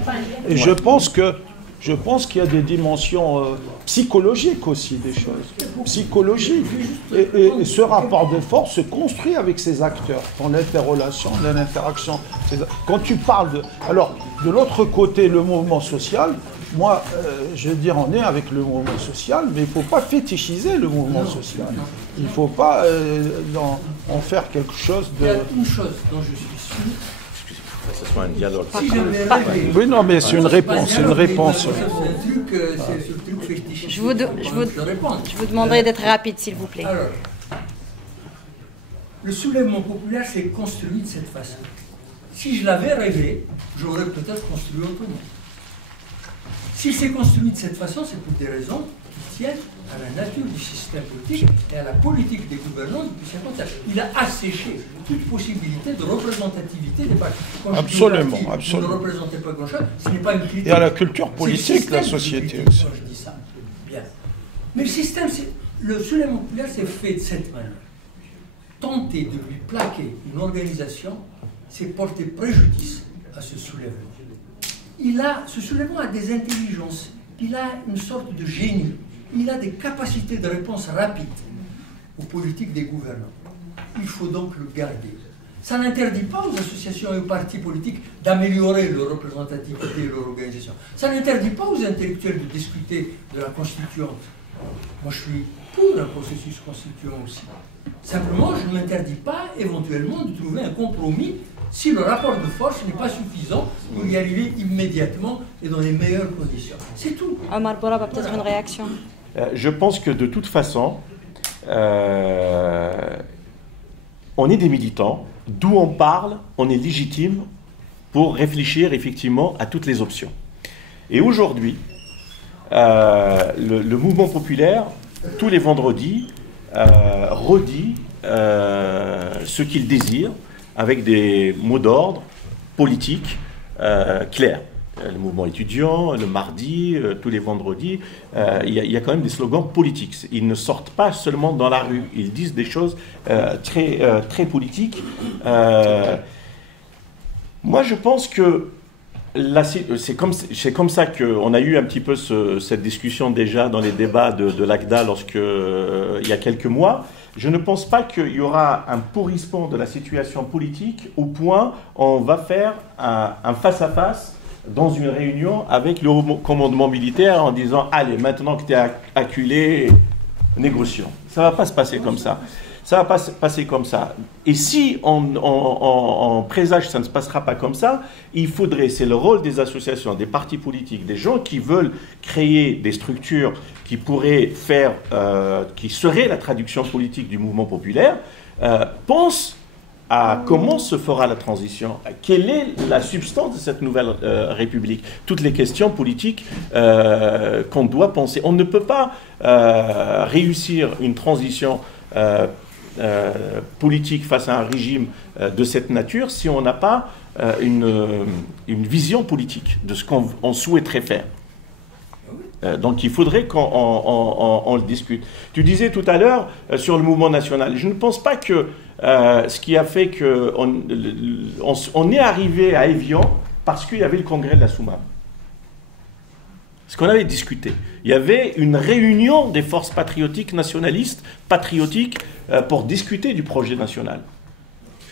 Et je pense que Je pense qu'il y a des dimensions psychologiques aussi, des choses. Psychologiques. Et ce rapport de force se construit avec ces acteurs, dans l'interrelation, dans l'interaction. Quand tu parles de... Alors, de l'autre côté, le mouvement social, moi, je veux dire, on est avec le mouvement social, mais il ne faut pas fétichiser le mouvement social. Il ne faut pas en faire quelque chose de... Il y a une chose dont je suis sûr. Que ce soit un dialogue. Si j'avais rêvé... Oui, non, mais c'est une réponse, c'est une réponse. Je vous demanderai d'être rapide, s'il vous plaît. Alors, le soulèvement populaire s'est construit de cette façon. Si je l'avais rêvé, j'aurais peut-être construit autrement. S'il s'est construit de cette façon, c'est pour des raisons qui tiennent à la nature du système politique et à la politique des gouvernants depuis 50 ans. Il a asséché toute possibilité de représentativité des partis. Absolument, absolument. Vous ne représentez pas grand-chose, ce n'est pas une critique. Et à la culture politique de la société aussi. Quand je dis ça. Bien. Mais le système, le soulèvement populaire s'est fait de cette manière. Tenter de lui plaquer une organisation, c'est porter préjudice à ce soulèvement. Ce soulèvement a des intelligences, il a une sorte de génie, il a des capacités de réponse rapides aux politiques des gouvernants. Il faut donc le garder. Ça n'interdit pas aux associations et aux partis politiques d'améliorer leur représentativité et leur organisation. Ça n'interdit pas aux intellectuels de discuter de la constituante. Moi, je suis pour un processus constituant aussi. Simplement, je ne m'interdis pas éventuellement de trouver un compromis si le rapport de force n'est pas suffisant pour y arriver immédiatement et dans les meilleures conditions. C'est tout. Omar Bouraba, peut-être une réaction. Je pense que de toute façon, on est des militants, d'où on parle, on est légitime pour réfléchir effectivement à toutes les options. Et aujourd'hui, le mouvement populaire, tous les vendredis, redit ce qu'il désire avec des mots d'ordre politiques clairs. Le mouvement étudiant, le mardi, tous les vendredis, il y a quand même des slogans politiques. Ils ne sortent pas seulement dans la rue, ils disent des choses très politiques. Moi, je pense que c'est comme ça qu'on a eu un petit peu cette discussion déjà dans les débats de l'ACDA il y a quelques mois. Je ne pense pas qu'il y aura un pourrissement de la situation politique au point où on va faire un face-à-face dans une réunion avec le commandement militaire en disant « Allez, maintenant que tu es acculé, négocions ». Ça ne va pas se passer comme ça. Ça ne va pas se passer comme ça. Et si on présage que ça ne se passera pas comme ça, il faudrait, c'est le rôle des associations, des partis politiques, des gens qui veulent créer des structures qui pourraient faire, qui seraient la traduction politique du mouvement populaire, pensent à comment se fera la transition, quelle est la substance de cette nouvelle République, toutes les questions politiques qu'on doit penser. On ne peut pas réussir une transition politique face à un régime de cette nature si on n'a pas une vision politique de ce qu'on souhaiterait faire. Donc il faudrait qu'on le discute. Tu disais tout à l'heure sur le mouvement national, je ne pense pas que ce qui a fait qu'on est arrivé à Évian parce qu'il y avait le congrès de la Soumam. Ce qu'on avait discuté. Il y avait une réunion des forces patriotiques, nationalistes, patriotiques, pour discuter du projet national.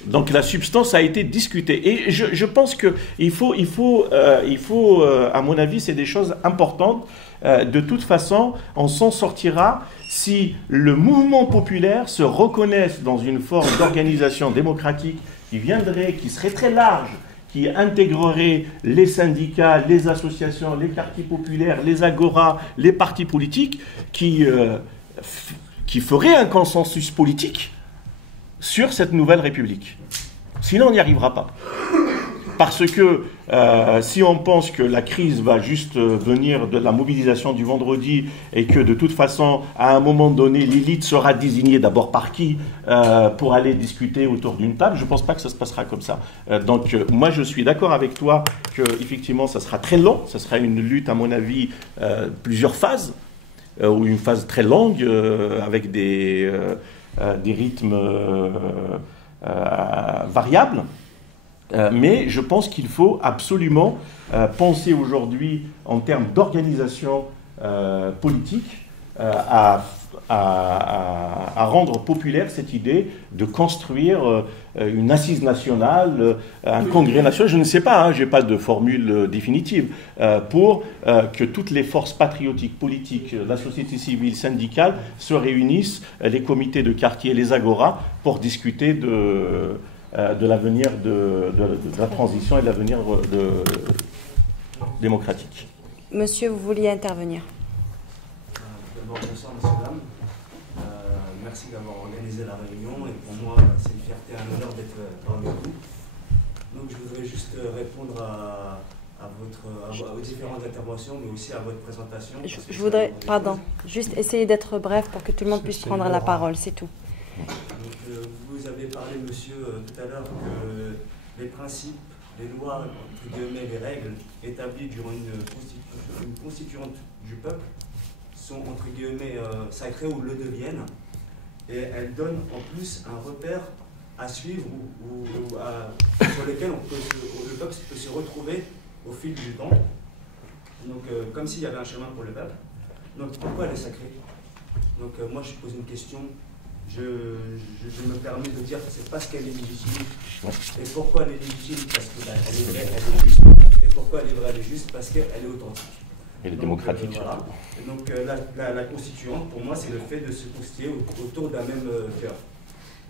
Donc la substance a été discutée. Et je pense qu'il faut, à mon avis, c'est des choses importantes. De toute façon, on s'en sortira si le mouvement populaire se reconnaisse dans une forme d'organisation démocratique qui serait très large, qui intégrerait les syndicats, les associations, les quartiers populaires, les agoras, les partis politiques, qui ferait un consensus politique sur cette nouvelle République. Sinon, on n'y arrivera pas. Parce que si on pense que la crise va juste venir de la mobilisation du vendredi et que de toute façon, à un moment donné, l'élite sera désignée d'abord par qui pour aller discuter autour d'une table, je ne pense pas que ça se passera comme ça. Donc moi, je suis d'accord avec toi qu'effectivement, ça sera très long, ça sera une lutte, à mon avis, plusieurs phases, ou une phase très longue avec des rythmes variables. Mais je pense qu'il faut absolument penser aujourd'hui en termes d'organisation politique à rendre populaire cette idée de construire une assise nationale, un congrès national, je ne sais pas, je n'ai pas de formule définitive, pour que toutes les forces patriotiques, politiques, la société civile, syndicale se réunissent, les comités de quartier, les agoras, pour discuter de l'avenir de la transition et de l'avenir démocratique. Monsieur, vous vouliez intervenir. D'abord, bonsoir, messieurs, dames. Merci d'avoir organisé la réunion et pour moi, c'est une fierté et un honneur d'être parmi vous. Donc, je voudrais juste répondre aux différentes interventions, mais aussi à votre présentation. Je voudrais, pardon, juste essayer d'être bref pour que tout le monde puisse prendre la parole, c'est tout. Donc, vous avez parlé, monsieur, tout à l'heure, que les principes, les lois, entre guillemets, les règles établies durant une constituante du peuple sont, entre guillemets, sacrées ou le deviennent. Et elles donnent en plus un repère à suivre sur lequel le peuple peut se retrouver au fil du temps. Donc, comme s'il y avait un chemin pour le peuple. Donc, pourquoi elle est sacrée? Donc, moi, je pose une question. Je me permets de dire que c'est parce qu'elle est légitime. Et pourquoi elle est légitime? Parce qu'elle est vraie, elle est juste. Et pourquoi elle est vraie, elle est juste? Parce qu'elle est authentique. Et les démocratiques, voilà. Et donc la constituante, pour moi, c'est le fait de se constituer autour d'un même cœur.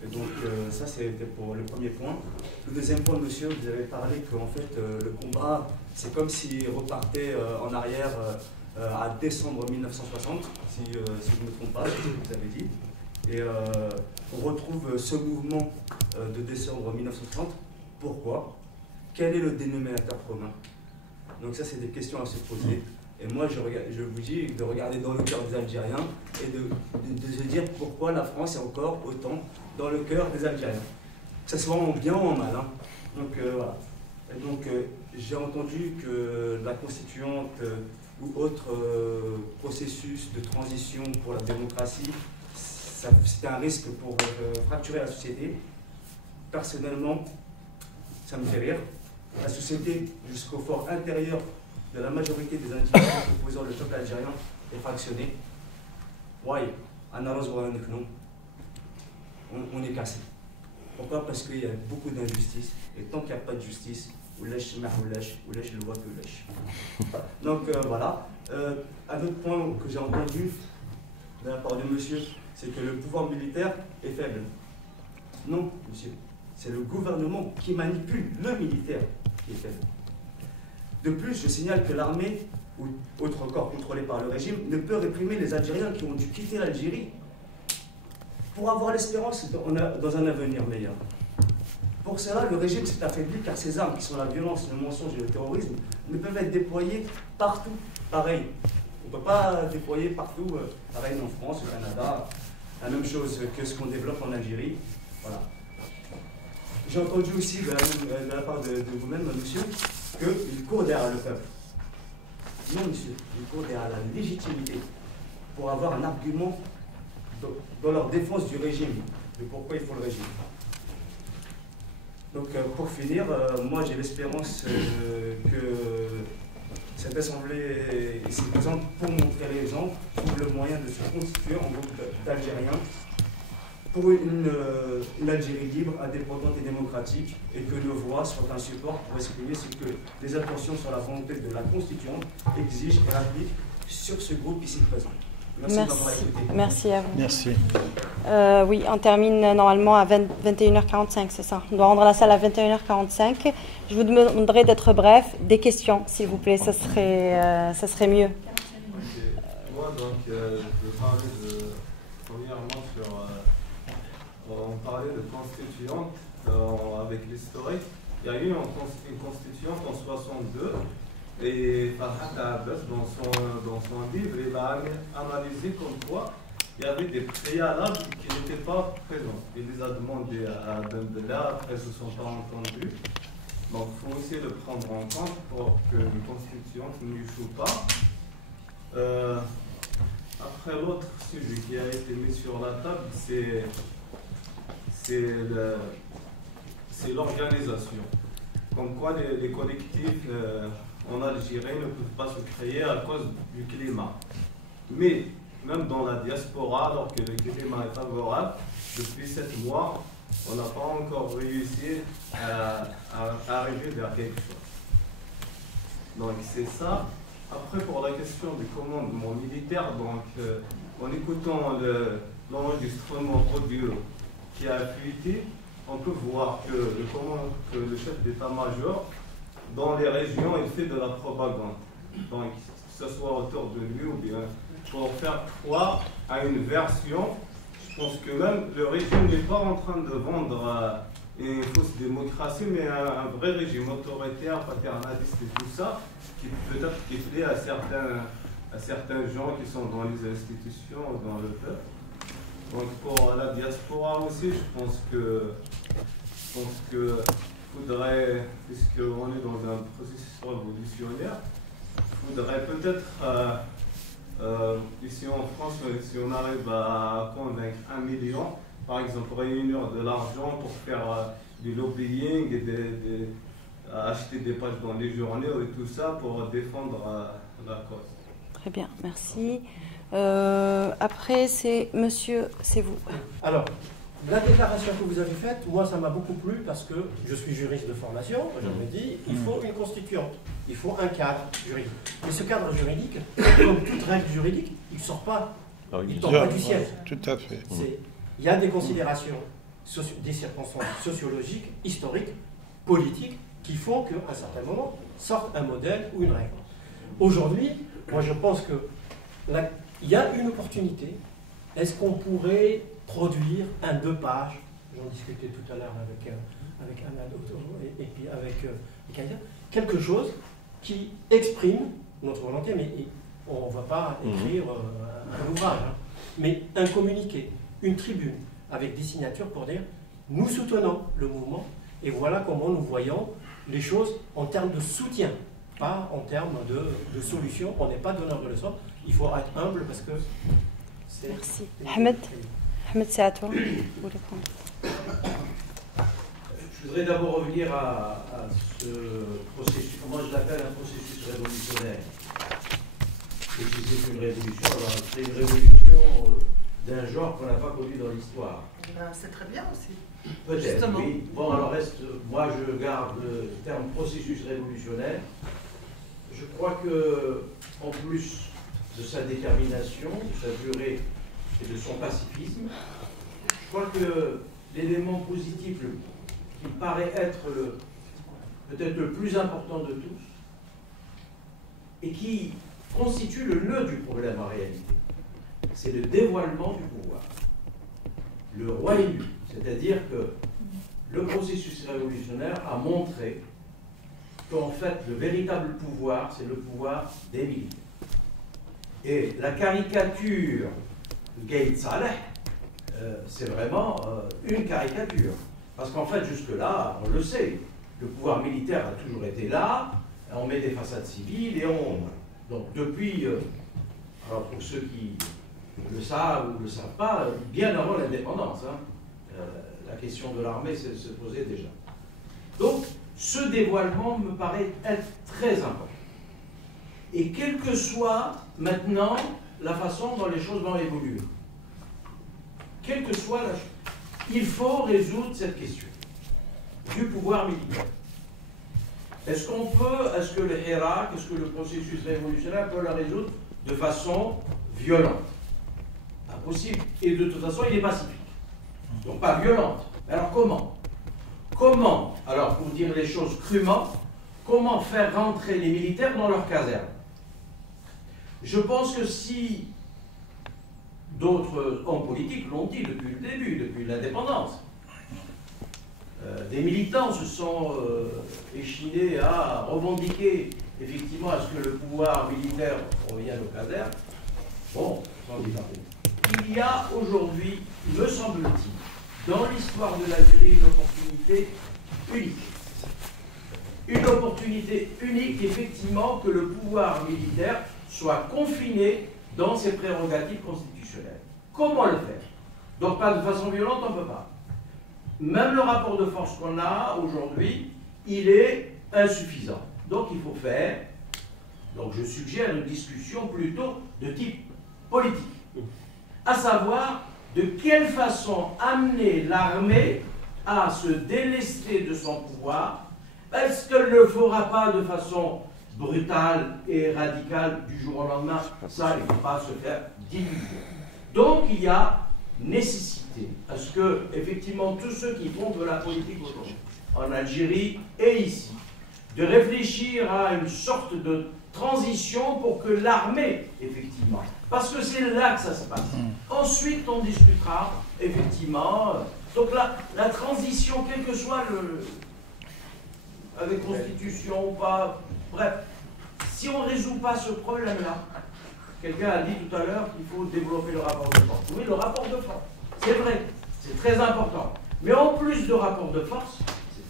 Et donc ça, c'était pour le premier point. Le deuxième point, monsieur, vous avez parlé qu'en fait, le combat, c'est comme s'il repartait en arrière à décembre 1960, si je ne me trompe pas, c'est ce que vous avez dit. Et on retrouve ce mouvement de décembre 1960. Pourquoi? Quel est le dénominateur commun? Donc ça, c'est des questions à se poser. Et moi, je vous dis de regarder dans le cœur des Algériens et de se dire pourquoi la France est encore autant dans le cœur des Algériens. Que ce soit en bien ou en mal. Donc voilà. Et donc j'ai entendu que la constituante ou autre processus de transition pour la démocratie, c'était un risque pour fracturer la société. Personnellement, ça me fait rire. La société, jusqu'au fort intérieur de la majorité des individus composant le peuple algérien, est fractionnée. Ouais, on est cassé. Pourquoi? Parce qu'il y a beaucoup d'injustice. Et tant qu'il n'y a pas de justice, ou lèche, le voit que lèche. Donc voilà. Un autre point que j'ai entendu de la part de monsieur, c'est que le pouvoir militaire est faible. Non, monsieur. C'est le gouvernement qui manipule le militaire qui est faible. De plus, je signale que l'armée, ou autre corps contrôlé par le régime, ne peut réprimer les Algériens qui ont dû quitter l'Algérie pour avoir l'espérance dans un avenir meilleur. Pour cela, le régime s'est affaibli car ces armes, qui sont la violence, le mensonge et le terrorisme, ne peuvent être déployées partout pareil. On ne peut pas déployer partout, pareil en France, au Canada, la même chose que ce qu'on développe en Algérie. Voilà. J'ai entendu aussi de la part de vous-même, monsieur, qu'il court derrière le peuple. Non, monsieur, il court derrière la légitimité pour avoir un argument dans leur défense du régime, de pourquoi il faut le régime. Donc, pour finir, moi j'ai l'espérance que cette assemblée ici présente, pour montrer l'exemple, trouve le moyen de se constituer en groupe d'Algériens pour une Algérie libre, indépendante et démocratique, et que nos voix soient un support pour exprimer ce que les attentions sur la volonté de la Constituante exigent et appliquent sur ce groupe ici présent. Merci d'avoir écouté. Merci à vous. Merci. Oui, on termine normalement à 21h45, c'est ça. On doit rendre la salle à 21h45. Je vous demanderai d'être bref. Des questions, s'il vous plaît, ça serait mieux. Moi, donc, je veux parler premièrement sur... on parlait de constituante avec l'historique. Il y a eu une constituante en 62 et Farhat Abbas, dans son livre, il a analysé comme quoi il y avait des préalables qui n'étaient pas présents. Il les a demandé à Dembélé, après ils ne se sont pas entendus. Donc il faut essayer de prendre en compte pour que une constituante n'échoue pas. Après, l'autre sujet qui a été mis sur la table, c'est l'organisation. comme quoi les collectifs en Algérie ne peuvent pas se créer à cause du climat. Mais même dans la diaspora, alors que le climat est favorable, depuis 7 mois, on n'a pas encore réussi à arriver vers quelque chose. Donc c'est ça. Après, pour la question du commandement militaire, donc, en écoutant l'enregistrement audio qui a fuité, on peut voir que le chef d'état-major, dans les régions, il fait de la propagande. Donc, que ce soit autour de lui ou bien pour faire croire à une version. Je pense que même le régime n'est pas en train de vendre une fausse démocratie, mais un vrai régime autoritaire, paternaliste et tout ça, qui peut-être qui plaît à certains gens qui sont dans les institutions ou dans le peuple. Donc pour la diaspora aussi, je pense que faudrait, puisqu'on est dans un processus révolutionnaire, il faudrait peut-être, ici en France, si on arrive à convaincre 1 million, par exemple, réunir de l'argent pour faire du lobbying et acheter des pages dans les journaux et tout ça pour défendre la cause. Très bien, merci. Après, c'est monsieur, c'est vous. Alors, la déclaration que vous avez faite, moi, ça m'a beaucoup plu parce que je suis juriste de formation. Je me dis, il faut une constituante, il faut un cadre juridique. Mais ce cadre juridique, comme toute règle juridique, il ne sort pas, il ne tombe pas du ciel. Tout à fait. Il y a des considérations, des circonstances sociologiques, historiques, politiques, qui font qu'à un certain moment sorte un modèle ou une règle. Aujourd'hui, moi je pense qu'il y a une opportunité. Est-ce qu'on pourrait produire un 2 pages, j'en discutais tout à l'heure avec Anna et puis avec Kaïda, quelque chose qui exprime notre volonté, mais on ne va pas écrire un ouvrage, hein, mais un communiqué, une tribune, avec des signatures pour dire nous soutenons le mouvement et voilà comment nous voyons les choses en termes de soutien, pas en termes de solution. On n'est pas donneur de leçons, il faut être humble parce que c'est... Merci. Ahmed, c'est à toi. Je voudrais d'abord revenir à ce processus, moi je l'appelle un processus révolutionnaire. Et si c'est une révolution, alors c'est une révolution d'un genre qu'on n'a pas connu dans l'histoire. C'est très bien aussi. Peut-être, oui. Bon, alors moi je garde le terme processus révolutionnaire. Je crois que, en plus de sa détermination, de sa durée et de son pacifisme, je crois que l'élément positif qui me paraît être peut-être le plus important de tous, et qui constitue le nœud du problème en réalité, c'est le dévoilement du pouvoir. Le roi élu, c'est-à-dire que le processus révolutionnaire a montré qu'en fait, le véritable pouvoir, c'est le pouvoir des militaires. Et la caricature de Gaïd Saleh, c'est vraiment une caricature. Parce qu'en fait, jusque-là, on le sait, le pouvoir militaire a toujours été là, on met des façades civiles et on... Donc depuis, alors pour ceux qui le savent ou ne le savent pas, bien avant l'indépendance, hein, la question de l'armée se posait déjà. Donc, ce dévoilement me paraît être très important. Et quelle que soit maintenant la façon dont les choses vont évoluer, quelle que soit la chose, il faut résoudre cette question du pouvoir militaire. Est-ce que le Hirak, est-ce que le processus révolutionnaire peut le résoudre de façon violente? Impossible. Et de toute façon, il est pacifique. Donc pas violente. Alors comment? Comment, alors pour dire les choses crûment, comment faire rentrer les militaires dans leur caserne? Je pense que si d'autres hommes politiques l'ont dit depuis le début, depuis l'indépendance, des militants se sont échinés à revendiquer effectivement à ce que le pouvoir militaire revienne aux casernes. Bon, il y a aujourd'hui, me semble-t-il, dans l'histoire de l'Algérie, une opportunité unique. Une opportunité unique, effectivement, que le pouvoir militaire soit confiné dans ses prérogatives constitutionnelles. Comment le faire? Donc pas de façon violente, on ne peut pas. Même le rapport de force qu'on a aujourd'hui, il est insuffisant. Donc il faut faire, donc je suggère une discussion plutôt de type politique, à savoir de quelle façon amener l'armée à se délester de son pouvoir. Est-ce qu'elle ne le fera pas de façon brutale et radicale du jour au lendemain? Ça, il ne faut pas se faire diluer. Donc il y a nécessité à ce que, effectivement, tous ceux qui font de la politique aujourd'hui, en Algérie et ici, de réfléchir à une sorte de transition pour que l'armée, effectivement, parce que c'est là que ça se passe. Ensuite, on discutera, effectivement, donc la transition, quel que soit avec constitution ou pas, bref, si on ne résout pas ce problème-là, quelqu'un a dit tout à l'heure qu'il faut développer le rapport de force. Oui, le rapport de force, c'est vrai, c'est très important. Mais en plus de rapport de force,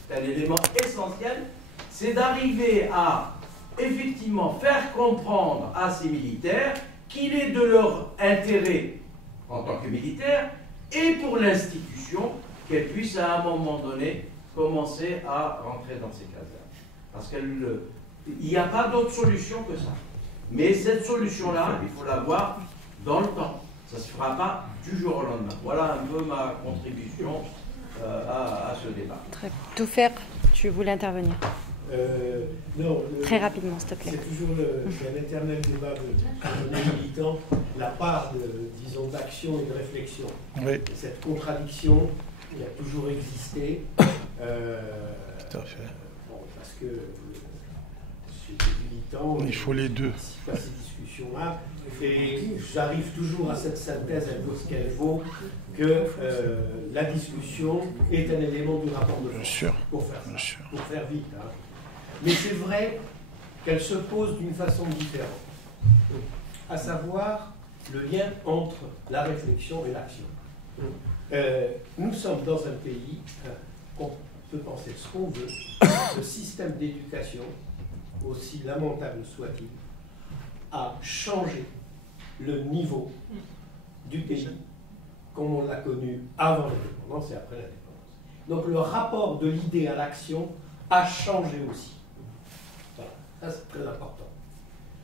c'est un élément essentiel, c'est d'arriver à effectivement faire comprendre à ces militaires qu'il est de leur intérêt en tant que militaire et pour l'institution qu'elle puisse à un moment donné commencer à rentrer dans ces casernes. Parce qu'il n'y a pas d'autre solution que ça. Mais cette solution-là, il faut l'avoir dans le temps. Ça ne se fera pas du jour au lendemain. Voilà un peu ma contribution à ce débat. Toufer, tu voulais intervenir? Non. Très rapidement, s'il te plaît. C'est toujours un éternel débat de militants, la part, disons, d'action et de réflexion. Oui. Cette contradiction, il a toujours existé. Tout à fait. Bon, parce que je suis militant. Il faut les deux. À ces discussions-là. Et j'arrive toujours à cette synthèse, elle vaut ce qu'elle vaut, que la discussion est un élément du rapport de force. Bien sûr. Pour faire ça, bien sûr. pour faire vite. Hein. Mais c'est vrai qu'elle se pose d'une façon différente. À savoir le lien entre la réflexion et l'action. Nous sommes dans un pays, on peut penser ce qu'on veut, le système d'éducation, aussi lamentable soit-il, a changé le niveau du pays comme on l'a connu avant l'indépendance et après l'indépendance. Donc le rapport de l'idée à l'action a changé aussi. Voilà. Ça c'est très important.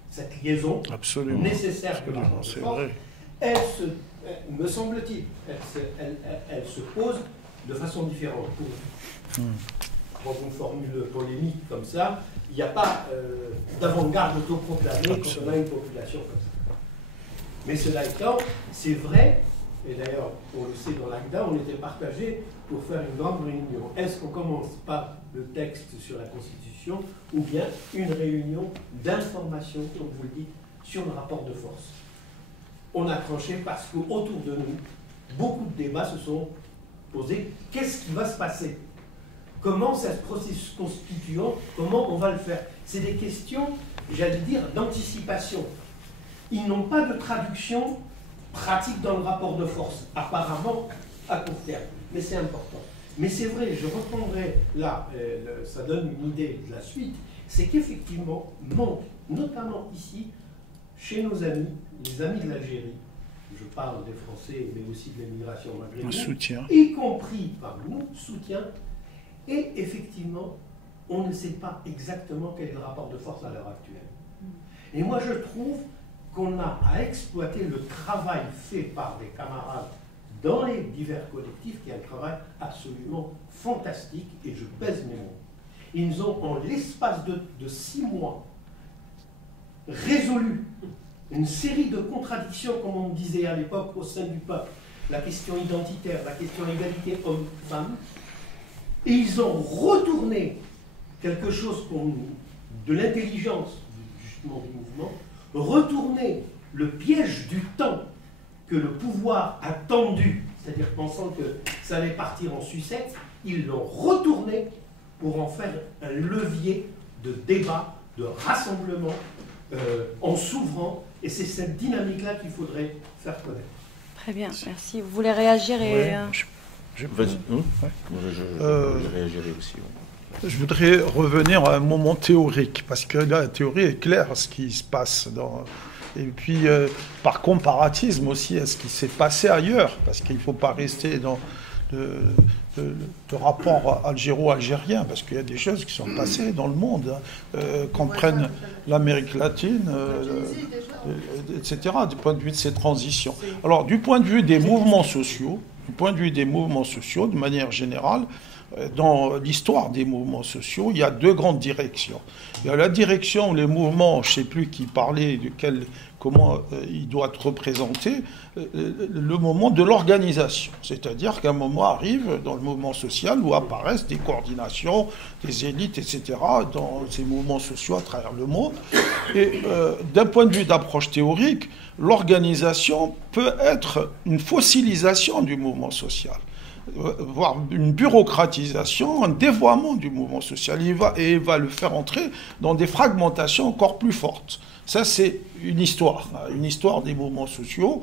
Cette liaison absolument nécessaire que rapport de force, elle se, me semble-t-il, elle se pose de façon différente. Quand on formule polémique comme ça, il n'y a pas d'avant-garde autoproclamée quand on a une population comme ça. Mais cela étant, c'est vrai, et d'ailleurs, on le sait dans l'ACDA, on était partagés pour faire une grande réunion. Est-ce qu'on commence par le texte sur la Constitution ou bien une réunion d'information, comme vous le dites, sur le rapport de force? On a tranché parce qu'autour de nous, beaucoup de débats se sont posés. Qu'est-ce qui va se passer? Comment ce processus constituant, comment on va le faire? C'est des questions, j'allais dire, d'anticipation. Ils n'ont pas de traduction pratique dans le rapport de force, apparemment à court terme. Mais c'est important. Mais c'est vrai, je reprendrai là, ça donne une idée de la suite, c'est qu'effectivement, manque, notamment ici, chez nos amis, les amis de l'Algérie, je parle des Français, mais aussi de l'immigration maghrébine, y compris parmi nous, soutien. Et effectivement, on ne sait pas exactement quel est le rapport de force à l'heure actuelle. Et moi, je trouve qu'on a à exploiter le travail fait par des camarades dans les divers collectifs, qui est un travail absolument fantastique, et je pèse mes mots. Ils ont, en l'espace de 6 mois, résolu une série de contradictions, comme on disait à l'époque, au sein du peuple, la question identitaire, la question égalité homme-femme, et ils ont retourné quelque chose de l'intelligence, justement, du mouvement, retourné le piège du temps que le pouvoir a tendu, c'est-à-dire pensant que ça allait partir en sucette, ils l'ont retourné pour en faire un levier de débat, de rassemblement, en s'ouvrant, et c'est cette dynamique-là qu'il faudrait faire connaître. Très bien, merci. Vous voulez réagir et... Vas-y. Je réagirai aussi. Ouais. Je voudrais revenir à un moment théorique, parce que là, la théorie est claire, ce qui se passe dans... Et puis, par comparatisme aussi, à ce qui s'est passé ailleurs, parce qu'il ne faut pas rester dans le rapport algéro-algérien, parce qu'il y a des choses qui sont passées dans le monde, qu'on prenne l'Amérique latine, etc., du point de vue de ces transitions. Alors, du point de vue des mouvements sociaux, de manière générale, dans l'histoire des mouvements sociaux, il y a deux grandes directions. Il y a la direction où les mouvements, je ne sais plus qui parlait, comment il doit être représenté, le moment de l'organisation. C'est-à-dire qu'un moment arrive dans le mouvement social où apparaissent des coordinations, des élites, etc., dans ces mouvements sociaux à travers le monde. Et d'un point de vue d'approche théorique, l'organisation peut être une fossilisation du mouvement social, voire une bureaucratisation, un dévoiement du mouvement social. Il va le faire entrer dans des fragmentations encore plus fortes. Ça, c'est une histoire des mouvements sociaux,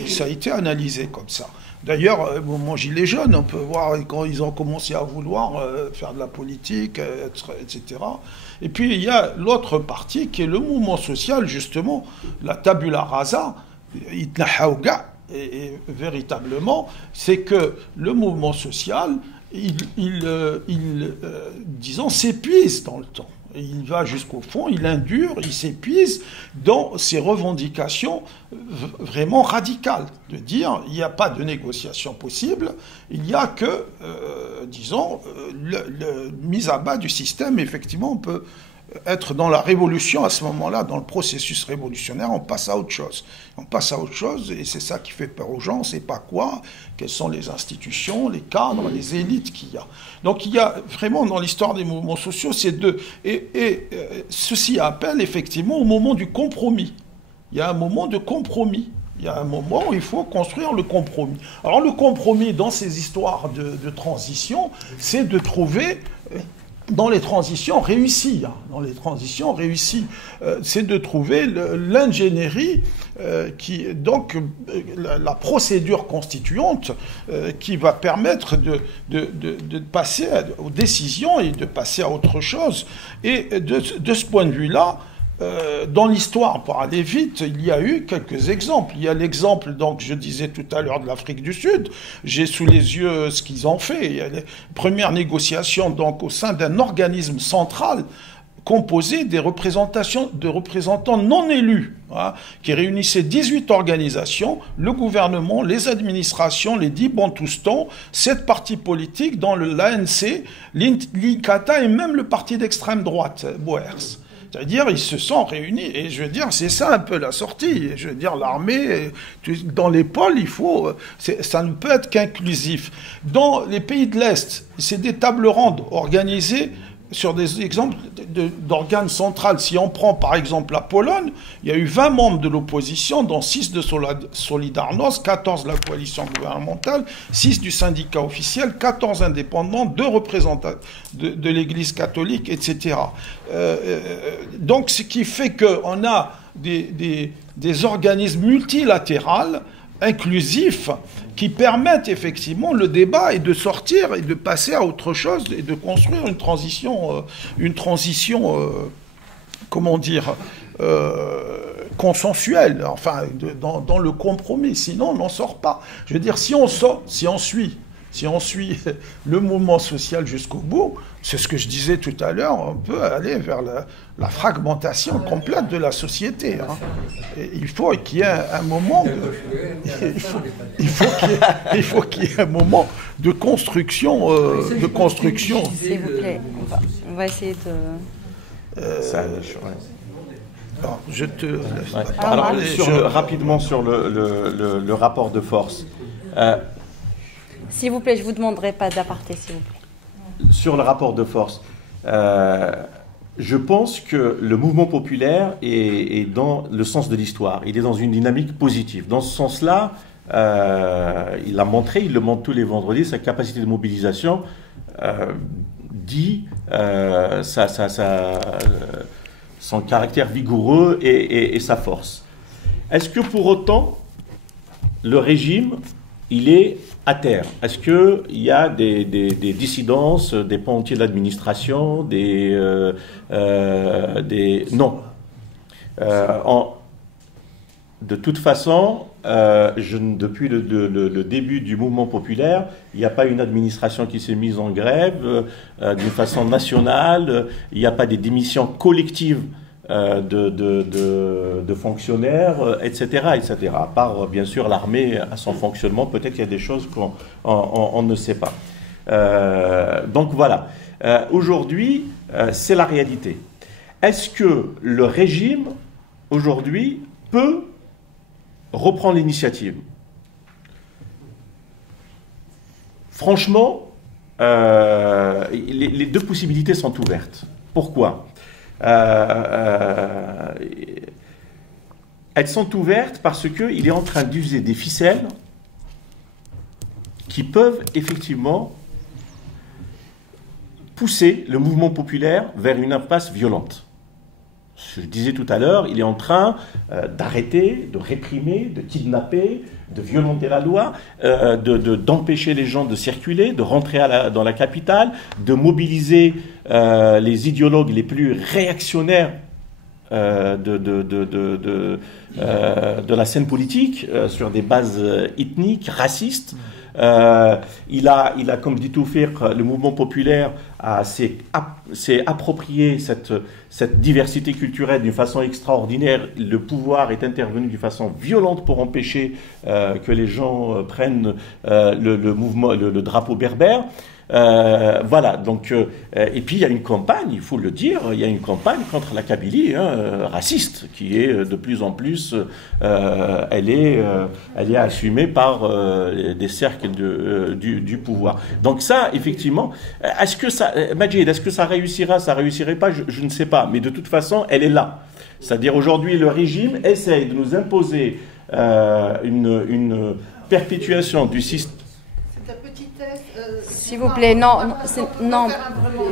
et ça a été analysé comme ça. D'ailleurs, au mouvement Gilets jaunes, on peut voir quand ils ont commencé à vouloir faire de la politique, etc. Et puis, il y a l'autre partie qui est le mouvement social, justement, la tabula rasa, itnahaouga. Et véritablement, c'est que le mouvement social, disons, s'épuise dans le temps. Il va jusqu'au fond, il indure, il s'épuise dans ses revendications vraiment radicales. De dire, il n'y a pas de négociation possible, il n'y a que, disons, mise à bas du système. Effectivement, on peut être dans la révolution à ce moment-là, dans le processus révolutionnaire, on passe à autre chose. On passe à autre chose, et c'est ça qui fait peur aux gens, on ne sait pas quoi, quelles sont les institutions, les cadres, les élites qu'il y a. Donc il y a vraiment dans l'histoire des mouvements sociaux ces deux. Et ceci appelle effectivement au moment du compromis. Il y a un moment de compromis. Il y a un moment où il faut construire le compromis. Alors le compromis dans ces histoires de transition, c'est de trouver... dans les transitions réussies, c'est de trouver l'ingénierie, donc la procédure constituante qui va permettre de passer aux décisions et de passer à autre chose. Et de ce point de vue-là, dans l'histoire, pour aller vite, il y a eu quelques exemples. Il y a l'exemple, donc, je disais tout à l'heure, de l'Afrique du Sud. J'ai sous les yeux ce qu'ils ont fait. Il y a les premières négociations, donc, au sein d'un organisme central composé de représentants non élus, qui réunissaient 18 organisations, le gouvernement, les administrations, les 10 bantoustans, 7 partis politiques, dont l'ANC, l'Inkatha et même le parti d'extrême droite, Boers. C'est-à-dire, ils se sont réunis. Et je veux dire, c'est ça un peu la sortie. Je veux dire, l'armée, dans les pôles, ça ne peut être qu'inclusif. Dans les pays de l'Est, c'est des tables rondes organisées sur des exemples d'organes centrales. Si on prend par exemple la Pologne, il y a eu 20 membres de l'opposition, dont 6 de Solidarność, 14 de la coalition gouvernementale, 6 du syndicat officiel, 14 indépendants, 2 représentants de l'Église catholique, etc. Donc ce qui fait qu'on a des organismes multilatéraux, inclusifs, qui permettent effectivement le débat et de sortir et de passer à autre chose et de construire une transition comment dire, consensuelle, enfin, dans le compromis. Sinon, on n'en sort pas. Je veux dire, si on suit le mouvement social jusqu'au bout, c'est ce que je disais tout à l'heure, on peut aller vers la fragmentation complète de la société. Et il faut qu'il y ait un moment il faut qu'il y ait un moment de construction. S'il vous plaît, on va essayer de... Alors, je te laisse Alors, rapidement sur le rapport de force. S'il vous plaît, je ne vous demanderai pas d'aparté, s'il vous plaît. Sur le rapport de force, je pense que le mouvement populaire est dans le sens de l'histoire. Il est dans une dynamique positive. Dans ce sens-là, il l'a montré, il le montre tous les vendredis, sa capacité de mobilisation dit son caractère vigoureux et sa force. Est-ce que pour autant, le régime, il est à terre? Est-ce qu'il y a des dissidences, des pans entiers de l'administration, non. de toute façon, depuis le début du mouvement populaire, il n'y a pas une administration qui s'est mise en grève d'une façon nationale, il n'y a pas des démissions collectives de fonctionnaires, etc., etc. À part, bien sûr, l'armée à son fonctionnement, peut-être qu'il y a des choses qu'on ne sait pas. Donc voilà. Aujourd'hui, c'est la réalité. Est-ce que le régime, aujourd'hui, peut reprendre l'initiative? Franchement, les deux possibilités sont ouvertes. Pourquoi? Elles sont ouvertes parce qu'il est en train d'user des ficelles qui peuvent effectivement pousser le mouvement populaire vers une impasse violente. Je disais tout à l'heure, il est en train d'arrêter, de réprimer, de kidnapper, de violenter la loi, d'empêcher les gens de circuler, de rentrer dans la capitale, de mobiliser les idéologues les plus réactionnaires de la scène politique sur des bases ethniques, racistes. Il a, comme dit Toufir, le mouvement populaire s'est approprié cette diversité culturelle d'une façon extraordinaire. Le pouvoir est intervenu d'une façon violente pour empêcher que les gens prennent le drapeau berbère. Voilà, donc, et puis il y a une campagne, il faut le dire, il y a une campagne contre la Kabylie, raciste, qui est de plus en plus, elle est assumée par des cercles du pouvoir. Donc ça, effectivement, est-ce que ça, Majid, est-ce que ça réussira, ça réussirait pas, je ne sais pas, mais de toute façon, elle est là. C'est-à-dire aujourd'hui, le régime essaye de nous imposer une perpétuation du système. S'il vous plaît, non.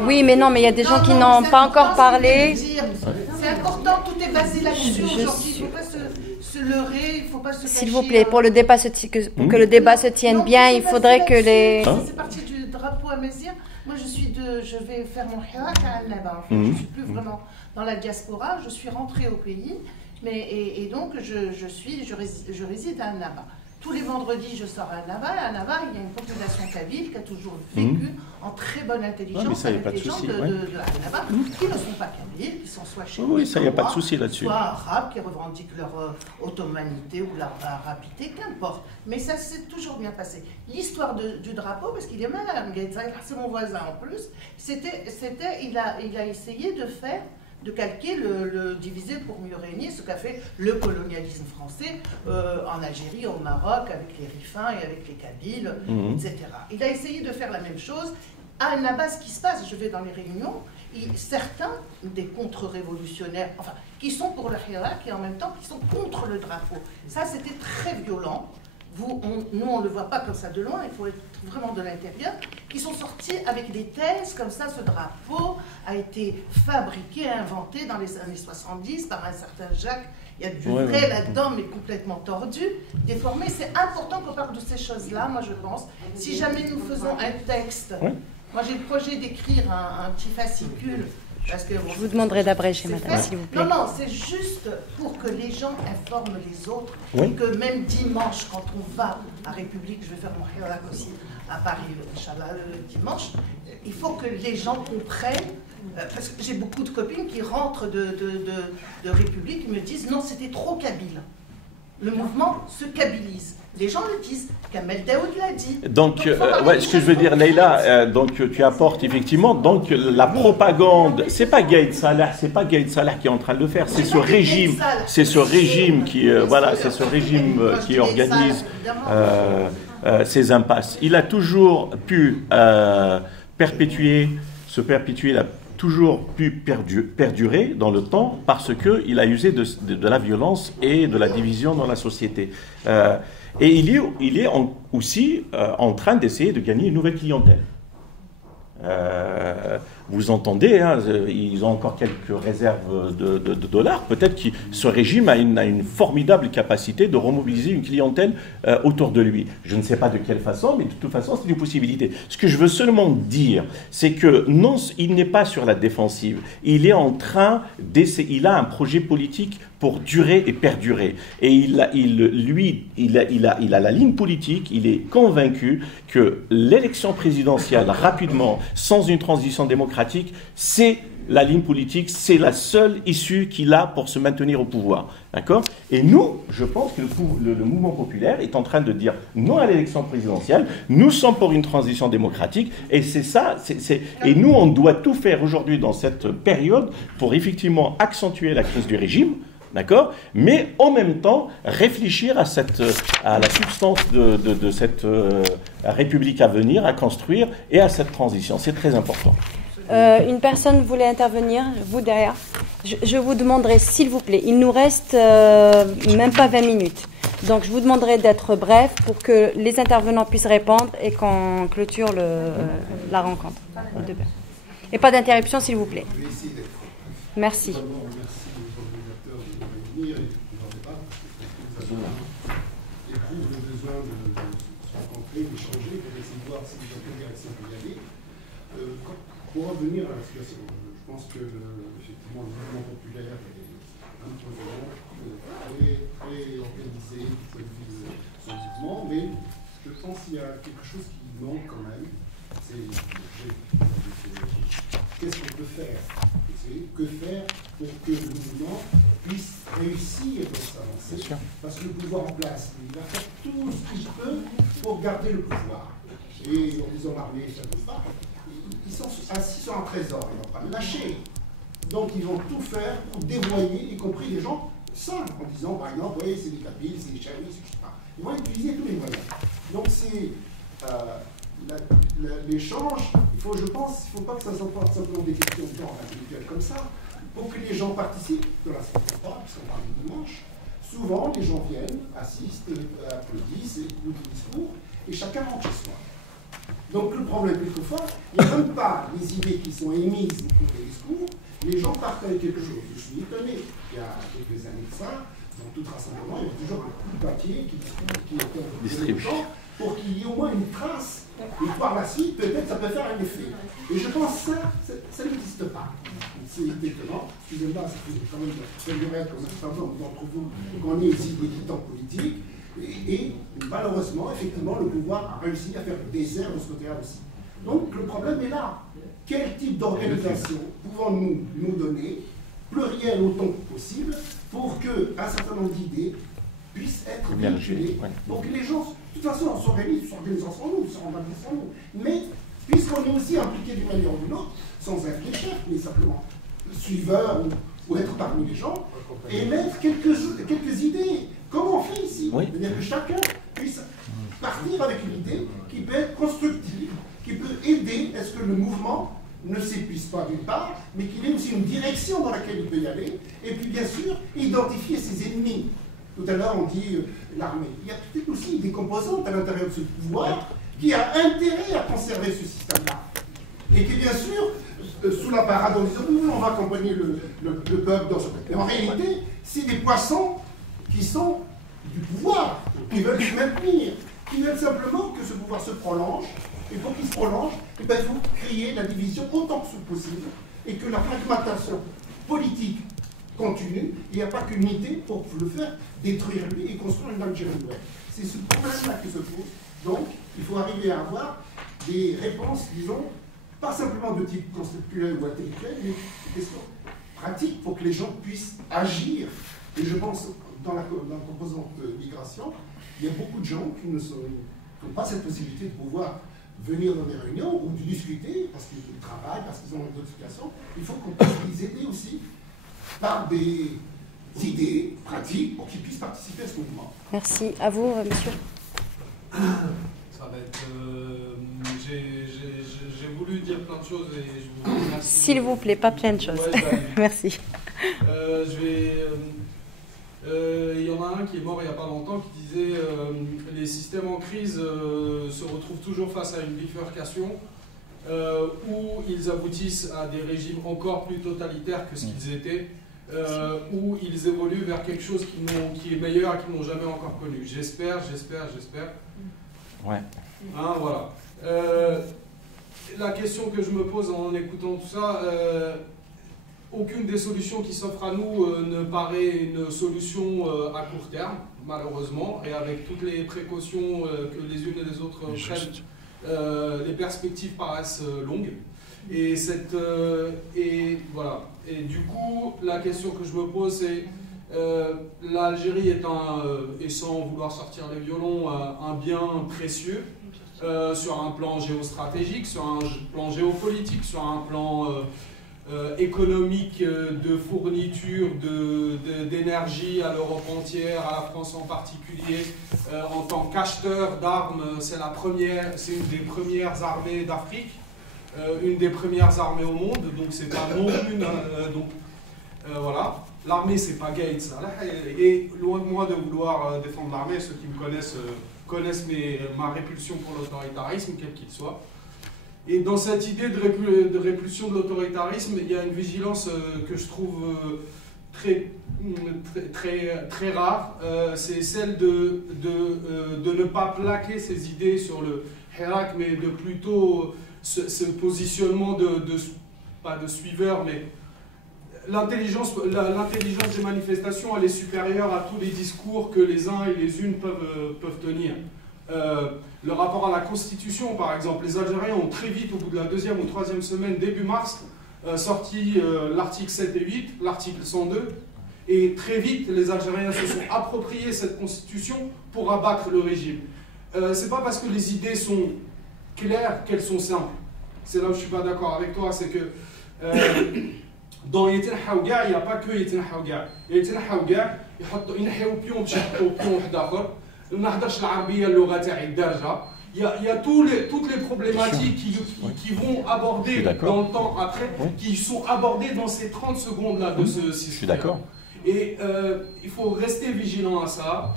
Oui, mais non, mais il y a des gens qui n'ont pas encore parlé. C'est important, tout est basé là-dessus aujourd'hui. Il ne faut pas se leurrer, il ne faut pas se cacher. S'il vous plaît, pour que le débat se tienne bien, il faudrait que les... C'est parti du drapeau à Mézir. Moi, je vais faire mon hirak à Annaba. Je ne suis plus vraiment dans la diaspora. Je suis rentrée au pays, et donc je réside à Annaba. Tous les vendredis, je sors à Annaba. À Annaba, il y a une population kabyle qui a toujours vécu en très bonne intelligence avec les gens de Annaba qui ne sont pas kabyles, qui sont soit chez oui, ça, il n'y a pas de souci là-dessus. Soit arabes qui revendiquent leur ottomanité ou leur arabité, qu'importe. Mais ça s'est toujours bien passé. L'histoire du drapeau, parce qu'il est malade, c'est mon voisin en plus, il a essayé de calquer le diviser pour mieux régner, ce qu'a fait le colonialisme français en Algérie, au Maroc, avec les Rifins et avec les Kabyles, etc. Il a essayé de faire la même chose. À Annaba, ce qui se passe, je vais dans les réunions, certains des contre-révolutionnaires, enfin, qui sont pour le hirak et en même temps qui sont contre le drapeau. Ça, c'était très violent. Nous, on ne le voit pas comme ça de loin, il faut être vraiment de l'intérieur, qui sont sortis avec des thèses comme ça. Ce drapeau a été fabriqué, inventé dans les années 70 par un certain Jacques. Il y a du vrai là-dedans, mais complètement tordu, déformé. C'est important qu'on parle de ces choses-là, moi je pense. Si jamais nous faisons un texte, moi j'ai le projet d'écrire un petit fascicule. Parce que, je vous demanderai d'abréger, madame, s'il vous plaît. Non, c'est juste pour que les gens informent les autres. Et que même dimanche, quand on va à République, je vais faire mon hirak aussi à Paris, Inch'Allah, le dimanche, il faut que les gens comprennent, parce que j'ai beaucoup de copines qui rentrent de République et me disent non, c'était trop kabyle. Le mouvement se kabilise. Les gens le disent. Kamel Daoud l'a dit. Donc, ce que je veux dire, Leïla, donc tu apportes effectivement, donc la propagande, c'est pas Gaïd Salah qui est en train de le faire, c'est ce régime, qui organise ces impasses. Il a toujours pu il a toujours pu perdurer dans le temps parce qu'il a usé de la violence et de la division dans la société. Et il est aussi en train d'essayer de gagner une nouvelle clientèle. vous entendez, hein, ils ont encore quelques réserves de dollars, peut-être que ce régime a une formidable capacité de remobiliser une clientèle autour de lui. Je ne sais pas de quelle façon, mais de toute façon, c'est une possibilité. Ce que je veux seulement dire, c'est que non, il n'est pas sur la défensive. Il est en train d'essayer, il a un projet politique pour durer et perdurer. Et il a la ligne politique, il est convaincu que l'élection présidentielle, rapidement, sans une transition démocratique, c'est la ligne politique, c'est la seule issue qu'il a pour se maintenir au pouvoir. D'accord ? Et nous, je pense que le mouvement populaire est en train de dire non à l'élection présidentielle, nous sommes pour une transition démocratique, et c'est ça, et nous, on doit tout faire aujourd'hui dans cette période pour effectivement accentuer la crise du régime, d'accord ? Mais en même temps, réfléchir à la substance de cette république à venir, à construire, et à cette transition. C'est très important. Une personne voulait intervenir, vous derrière. Je vous demanderai, s'il vous plaît, il nous reste même pas 20 minutes. Donc je vous demanderai d'être bref pour que les intervenants puissent répondre et qu'on clôture la rencontre. Et pas d'interruption, s'il vous plaît. Merci. Pour revenir à la situation, je pense que effectivement le mouvement populaire est un mouvement très organisé du point de vue de son mouvement, mais je pense qu'il y a quelque chose qui manque quand même, c'est qu'est-ce qu'on peut faire, que faire pour que le mouvement puisse réussir dans sa lancée, parce que le pouvoir en place, il va faire tout ce qu'il peut pour garder le pouvoir. Et en disant l'armée, ça ne peut pas. Ils sont assis sur un trésor, ils ne vont pas le lâcher. Donc ils vont tout faire pour dévoyer, y compris les gens simples, en disant par exemple, oui, c'est des Kabyles, c'est des Chavis, etc. Ils vont utiliser tous les moyens. Donc c'est l'échange, je pense, il ne faut pas que ça soit simplement des questions de genre intellectuelles comme ça, pour que les gens participent de la séance, puisqu'on parle du dimanche. Souvent, les gens viennent, assistent, applaudissent, écoutent le discours, et chacun rentre chez soi. Donc le problème, quelquefois, il n'y a même pas les idées qui sont émises pour les discours, les gens partent avec quelque chose. Je suis étonné, il y a quelques années de ça, dans tout rassemblement, il y a toujours un coup de papier qui est distribué pour qu'il y ait au moins une trace, et par la suite, peut-être ça peut faire un effet. Et je pense que ça n'existe pas. C'est étonnant, excusez-moi, ça fait quand même comme un certain nombre d'entre vous, qu'on est aussi militants politiques. Et malheureusement, effectivement, le pouvoir a réussi à faire des airs de ce côté-là aussi. Donc le problème est là. Quel type d'organisation pouvons-nous nous donner, pluriel autant que possible, pour qu'un certain nombre d'idées puissent être véhiculées, pour que les gens, de toute façon, s'organisent sans nous, sans nous. Mais puisqu'on est aussi impliqué d'une manière ou d'une autre, sans être les chefs, mais simplement suiveurs ou être parmi les gens, émettre quelques idées. Comment on fait ici? C'est-à-dire que chacun puisse partir avec une idée qui peut être constructive, qui peut aider à ce que le mouvement ne s'épuise pas d'une part, mais qu'il ait aussi une direction dans laquelle il peut y aller, et puis bien sûr, identifier ses ennemis. Tout à l'heure, on dit l'armée. Il y a peut-être aussi des composantes à l'intérieur de ce pouvoir qui a intérêt à conserver ce système-là. Et qui, bien sûr, sous la parade, en disant nous, on va accompagner le peuple dans ce... Mais en réalité, c'est des poissons qui sont du pouvoir, qui veulent se maintenir, qui veulent simplement que ce pouvoir se prolonge, et pour qu'il se prolonge, il faut créer la division autant que possible, et que la fragmentation politique continue, il n'y a pas qu'une idée pour le faire détruire lui et construire une Algérie nouvelle. C'est ce problème-là qui se pose. Donc, il faut arriver à avoir des réponses, disons, pas simplement de type conceptuel ou intellectuel, mais des questions pratiques pour que les gens puissent agir. Et je pense, dans la composante migration, il y a beaucoup de gens qui n'ont pas cette possibilité de pouvoir venir dans des réunions ou de discuter parce qu'ils travaillent, parce qu'ils ont d'autres situations. Il faut qu'on puisse les aider aussi par des idées pratiques pour qu'ils puissent participer à ce mouvement. Merci. À vous, monsieur. Ça va être... j'ai voulu dire plein de choses et je vous remercie. S'il vous plaît, pas plein de choses. Ouais, merci. Il y en a un qui est mort il n'y a pas longtemps qui disait les systèmes en crise se retrouvent toujours face à une bifurcation où ils aboutissent à des régimes encore plus totalitaires que ce qu'ils étaient, où ils évoluent vers quelque chose qui est meilleur et qu'ils n'ont jamais encore connu. J'espère. Ouais. Hein, voilà. La question que je me pose en écoutant tout ça, aucune des solutions qui s'offrent à nous ne paraît une solution à court terme, malheureusement, et avec toutes les précautions que les unes et les autres prennent, les perspectives paraissent longues. Et voilà. Et du coup, la question que je me pose, c'est l'Algérie est et sans vouloir sortir les violons, un bien précieux sur un plan géostratégique, sur un plan géopolitique, sur un plan économique de fourniture d'énergie à l'Europe entière, à la France en particulier. En tant qu'acheteur d'armes, c'est une des premières armées d'Afrique, une des premières armées au monde, donc c'est pas non plus voilà. L'armée, c'est pas Gates. Et loin de moi de vouloir défendre l'armée, ceux qui me connaissent ma répulsion pour l'autoritarisme, quel qu'il soit. Et dans cette idée de répulsion de l'autoritarisme, il y a une vigilance que je trouve très rare. C'est celle de ne pas plaquer ses idées sur le Hirak, mais de plutôt ce positionnement pas de suiveur, mais l'intelligence des manifestations, elle est supérieure à tous les discours que les uns et les unes peuvent tenir. Le rapport à la Constitution, par exemple, les Algériens ont très vite, au bout de la 2e ou 3e semaine, début mars, sorti l'article 7 et 8, l'article 102, et très vite, les Algériens se sont appropriés cette Constitution pour abattre le régime. C'est pas parce que les idées sont claires qu'elles sont simples. C'est là où je suis pas d'accord avec toi, c'est que dans Yetin Haouga, il n'y a pas que Yetin Haouga. Yetin Haouga, ils ينحيو بيون واحد آخر. ما نهضرش العربية اللغة تاعي الدارجة. Il y a toutes les problématiques qui vont aborder dans le temps après, qui sont abordées dans ces 30 secondes-là de ce système. Je suis d'accord. Et il faut rester vigilant à ça.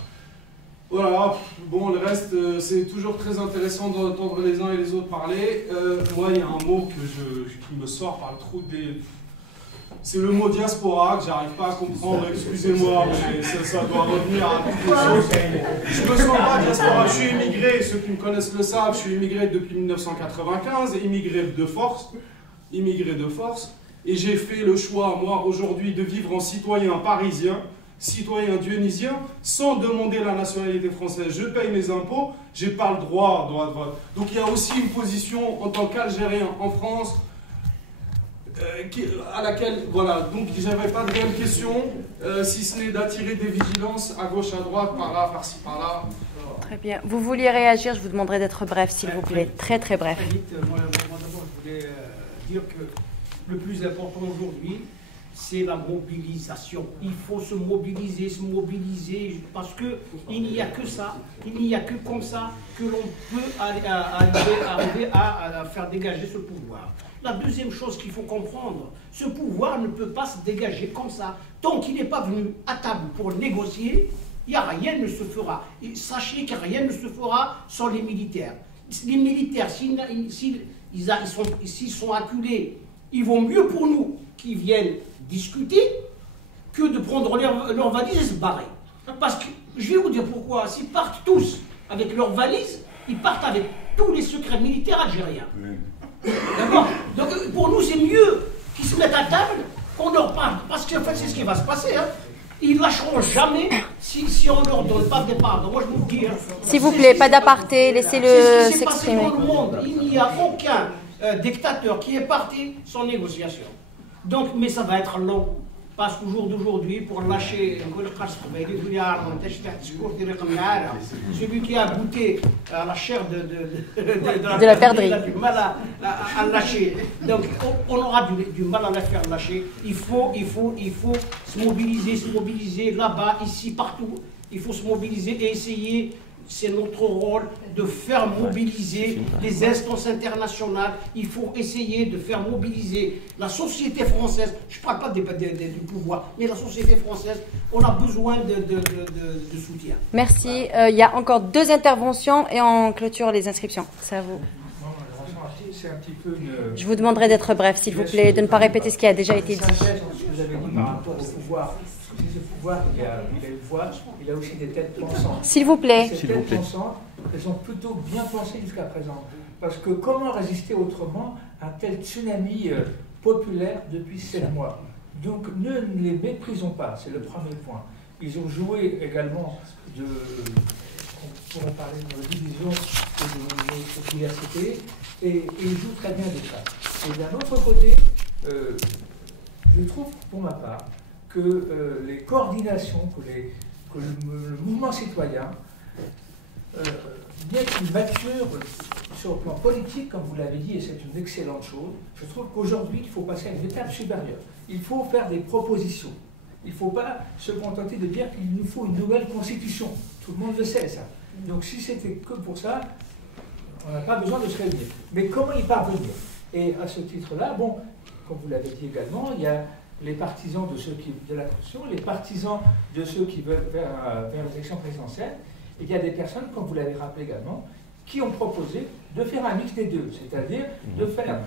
Voilà, bon, le reste, c'est toujours très intéressant d'entendre les uns et les autres parler. Moi, il y a un mot qui me sort par le trou des... C'est le mot diaspora que j'arrive pas à comprendre, excusez-moi, mais ça doit revenir à toutes les choses. Je me sens pas diaspora, je suis immigré, ceux qui me connaissent le savent, je suis immigré depuis 1995, immigré de force, et j'ai fait le choix, moi, aujourd'hui, de vivre en citoyen parisien, citoyen dionysien, sans demander la nationalité française. Je paye mes impôts, j'ai pas le droit. Donc il y a aussi une position en tant qu'Algérien en France, à laquelle, voilà, donc j'avais pas de réelle question, si ce n'est d'attirer des vigilances à gauche, à droite, par là, par-ci, par-là. Très bien. Vous vouliez réagir, je vous demanderai d'être bref, s'il vous plaît. Très, très bref. Très vite, moi d'abord, je voulais dire que le plus important aujourd'hui, c'est la mobilisation. Il faut se mobiliser, parce qu'il n'y a que ça, il n'y a que comme ça que l'on peut arriver à faire dégager ce pouvoir. La deuxième chose qu'il faut comprendre, ce pouvoir ne peut pas se dégager comme ça. Tant qu'il n'est pas venu à table pour négocier, rien ne se fera. Et sachez que rien ne se fera sans les militaires. Les militaires, s'ils sont acculés, ils vont mieux pour nous qu'ils viennent discuter que de prendre leur valise et se barrer. Parce que, je vais vous dire pourquoi, s'ils partent tous avec leurs valises, ils partent avec tous les secrets militaires algériens. D'accord? Donc pour nous, c'est mieux qu'ils se mettent à table qu'on leur parle. Parce qu'en fait, c'est ce qui va se passer. Hein. Ils ne lâcheront jamais si on ne leur donne pas de départ. Donc moi, je vous dis... S'il vous plaît, pas d'aparté, laissez-le s'exprimer. Dans le monde, il n'y a aucun dictateur qui est parti sans négociation. Donc, mais ça va être long. Parce qu'au jour d'aujourd'hui, pour lâcher celui qui a goûté à la chair de la perdrix, il a du mal à lâcher. Donc, on aura du mal à la faire lâcher. Il faut se mobiliser là-bas, ici, partout. Il faut se mobiliser et essayer. C'est notre rôle de faire mobiliser les instances internationales. Il faut essayer de faire mobiliser la société française. Je ne parle pas du pouvoir, mais la société française. On a besoin de soutien. Merci. Il y a encore 2 interventions et on clôture les inscriptions. C'est à vous. c'est un petit peu une... Je vous demanderai d'être bref, s'il vous plaît, de ne pas répéter ce qui a déjà été dit. Ce que vous avez dit par rapport au pouvoir. Ce pouvoir, il a une voix, il a aussi des têtes pensantes. S'il vous plaît. Ces têtes pensantes, elles ont plutôt bien pensé jusqu'à présent. Parce que comment résister autrement à un tel tsunami populaire depuis 7 mois? Donc ne les méprisons pas, c'est le premier point. Ils ont joué également de... On pourrait parler de division et de diversité, et ils jouent très bien de ça. Et d'un autre côté, je trouve pour ma part que les coordinations, que le mouvement citoyen, bien qu'il mature sur le plan politique, comme vous l'avez dit, et c'est une excellente chose, je trouve qu'aujourd'hui, il faut passer à une étape supérieure. Il faut faire des propositions. Il ne faut pas se contenter de dire qu'il nous faut une nouvelle constitution. Tout le monde le sait, ça. Donc si c'était que pour ça, on n'a pas besoin de se réunir. Mais comment y parvenir? Et à ce titre-là, bon, comme vous l'avez dit également, il y a les partisans de la Constitution, les partisans de ceux qui veulent vers les élections présidentielles, et il y a des personnes, comme vous l'avez rappelé également, qui ont proposé de faire un mix des deux, c'est-à-dire de faire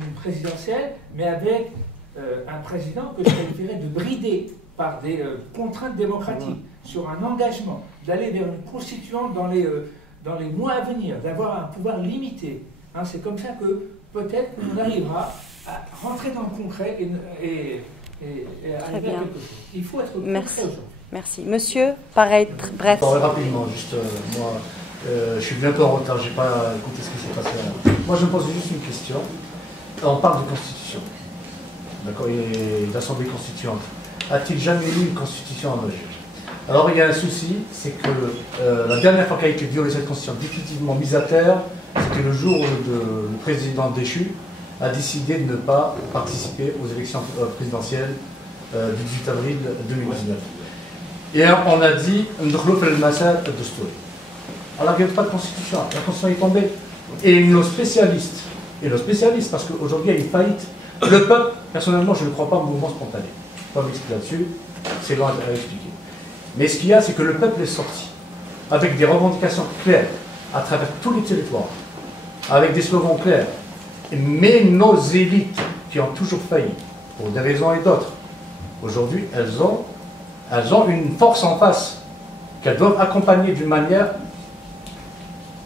une présidentielle, mais avec un président que je qualifierais de bridé par des contraintes démocratiques, sur un engagement, d'aller vers une constituante dans les mois à venir, d'avoir un pouvoir limité. Hein, c'est comme ça que peut-être on arrivera à rentrer dans le concret et arriver à quelque chose. Il faut être concret aujourd'hui. Merci. Monsieur, pareil, bref. Rapidement, juste moi, je suis bientôt en retard, je n'ai pas écouté ce qui s'est passé là. Moi, je me pose juste une question. On parle de constitution, d'accord, et d'assemblée constituante. A-t-il jamais eu une constitution en Algérie? Alors, il y a un souci, c'est que la dernière fois qu'a été violée cette constitution, définitivement mise à terre, c'était le jour où le président déchu a décidé de ne pas participer aux élections présidentielles du 18 avril 2019. Et on a dit, alors il n'y a pas de constitution, la constitution est tombée. Et nos spécialistes, parce qu'aujourd'hui il y a une faillite, le peuple, personnellement je ne crois pas au mouvement spontané. Je ne vais pas m'expliquer là-dessus, c'est loin à expliquer. Mais ce qu'il y a, c'est que le peuple est sorti, avec des revendications claires, à travers tous les territoires, avec des slogans clairs. Mais nos élites, qui ont toujours failli, pour des raisons et d'autres, aujourd'hui, elles ont une force en face, qu'elles doivent accompagner d'une manière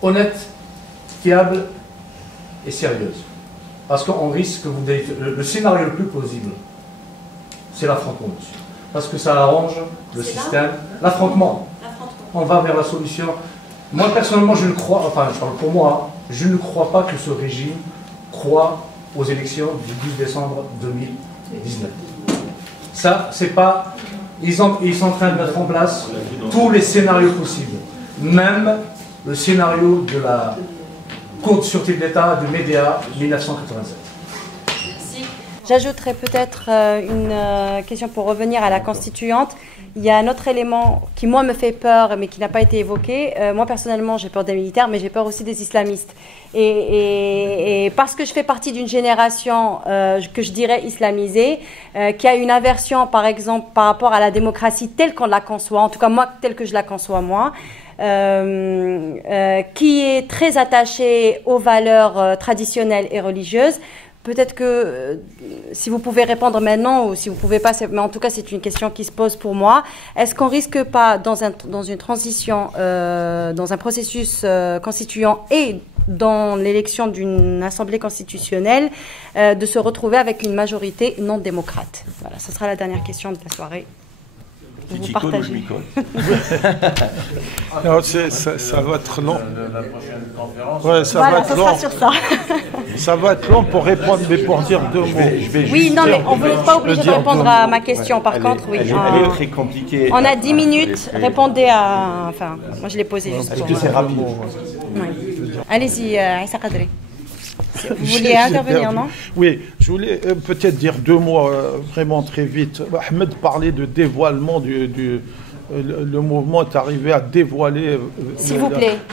honnête, fiable et sérieuse. Parce qu'on risque que le scénario le plus plausible, c'est l'affrontement, monsieur. Parce que ça arrange le système. L'affrontement. On va vers la solution. Moi, personnellement, je ne crois, enfin, je parle pour moi, je ne crois pas que ce régime croit aux élections du 12 décembre 2019. Ça, c'est pas... Ils sont en train de mettre en place tous les scénarios possibles. Même le scénario de la Cour de sûreté de l'État de Médéa 1987. J'ajouterais peut-être une question pour revenir à la constituante. Il y a un autre élément qui, moi, me fait peur, mais qui n'a pas été évoqué. Moi, personnellement, j'ai peur des militaires, mais j'ai peur aussi des islamistes. Et parce que je fais partie d'une génération que je dirais islamisée, qui a une aversion, par exemple, par rapport à la démocratie telle qu'on la conçoit, en tout cas moi, telle que je la conçois moi, qui est très attachée aux valeurs traditionnelles et religieuses. Peut-être que si vous pouvez répondre maintenant ou si vous ne pouvez pas, mais en tout cas c'est une question qui se pose pour moi. Est-ce qu'on risque pas dans une transition, dans un processus constituant et dans l'élection d'une assemblée constitutionnelle, de se retrouver avec une majorité non démocrate? Voilà, ce sera la dernière question de la soirée. Vous partagez. Non, ça va être long. La prochaine conférence. Ouais, ça voilà, va être long. sera sur ça. Ça va être long pour répondre, mais pour dire deux mots. Oui, non, mais vous n'êtes pas obligé de répondre à ma question. Par contre, oui. Elle est très compliquée. On a 10 minutes. Répondez à. Enfin, moi je l'ai posé juste pour. Parce que c'est rapide. Oui. Allez-y, Aïssa Kadri. Vous vouliez intervenir, non? Oui, je voulais peut-être dire deux mots vraiment très vite. Ahmed parlait de dévoilement le mouvement est arrivé à dévoiler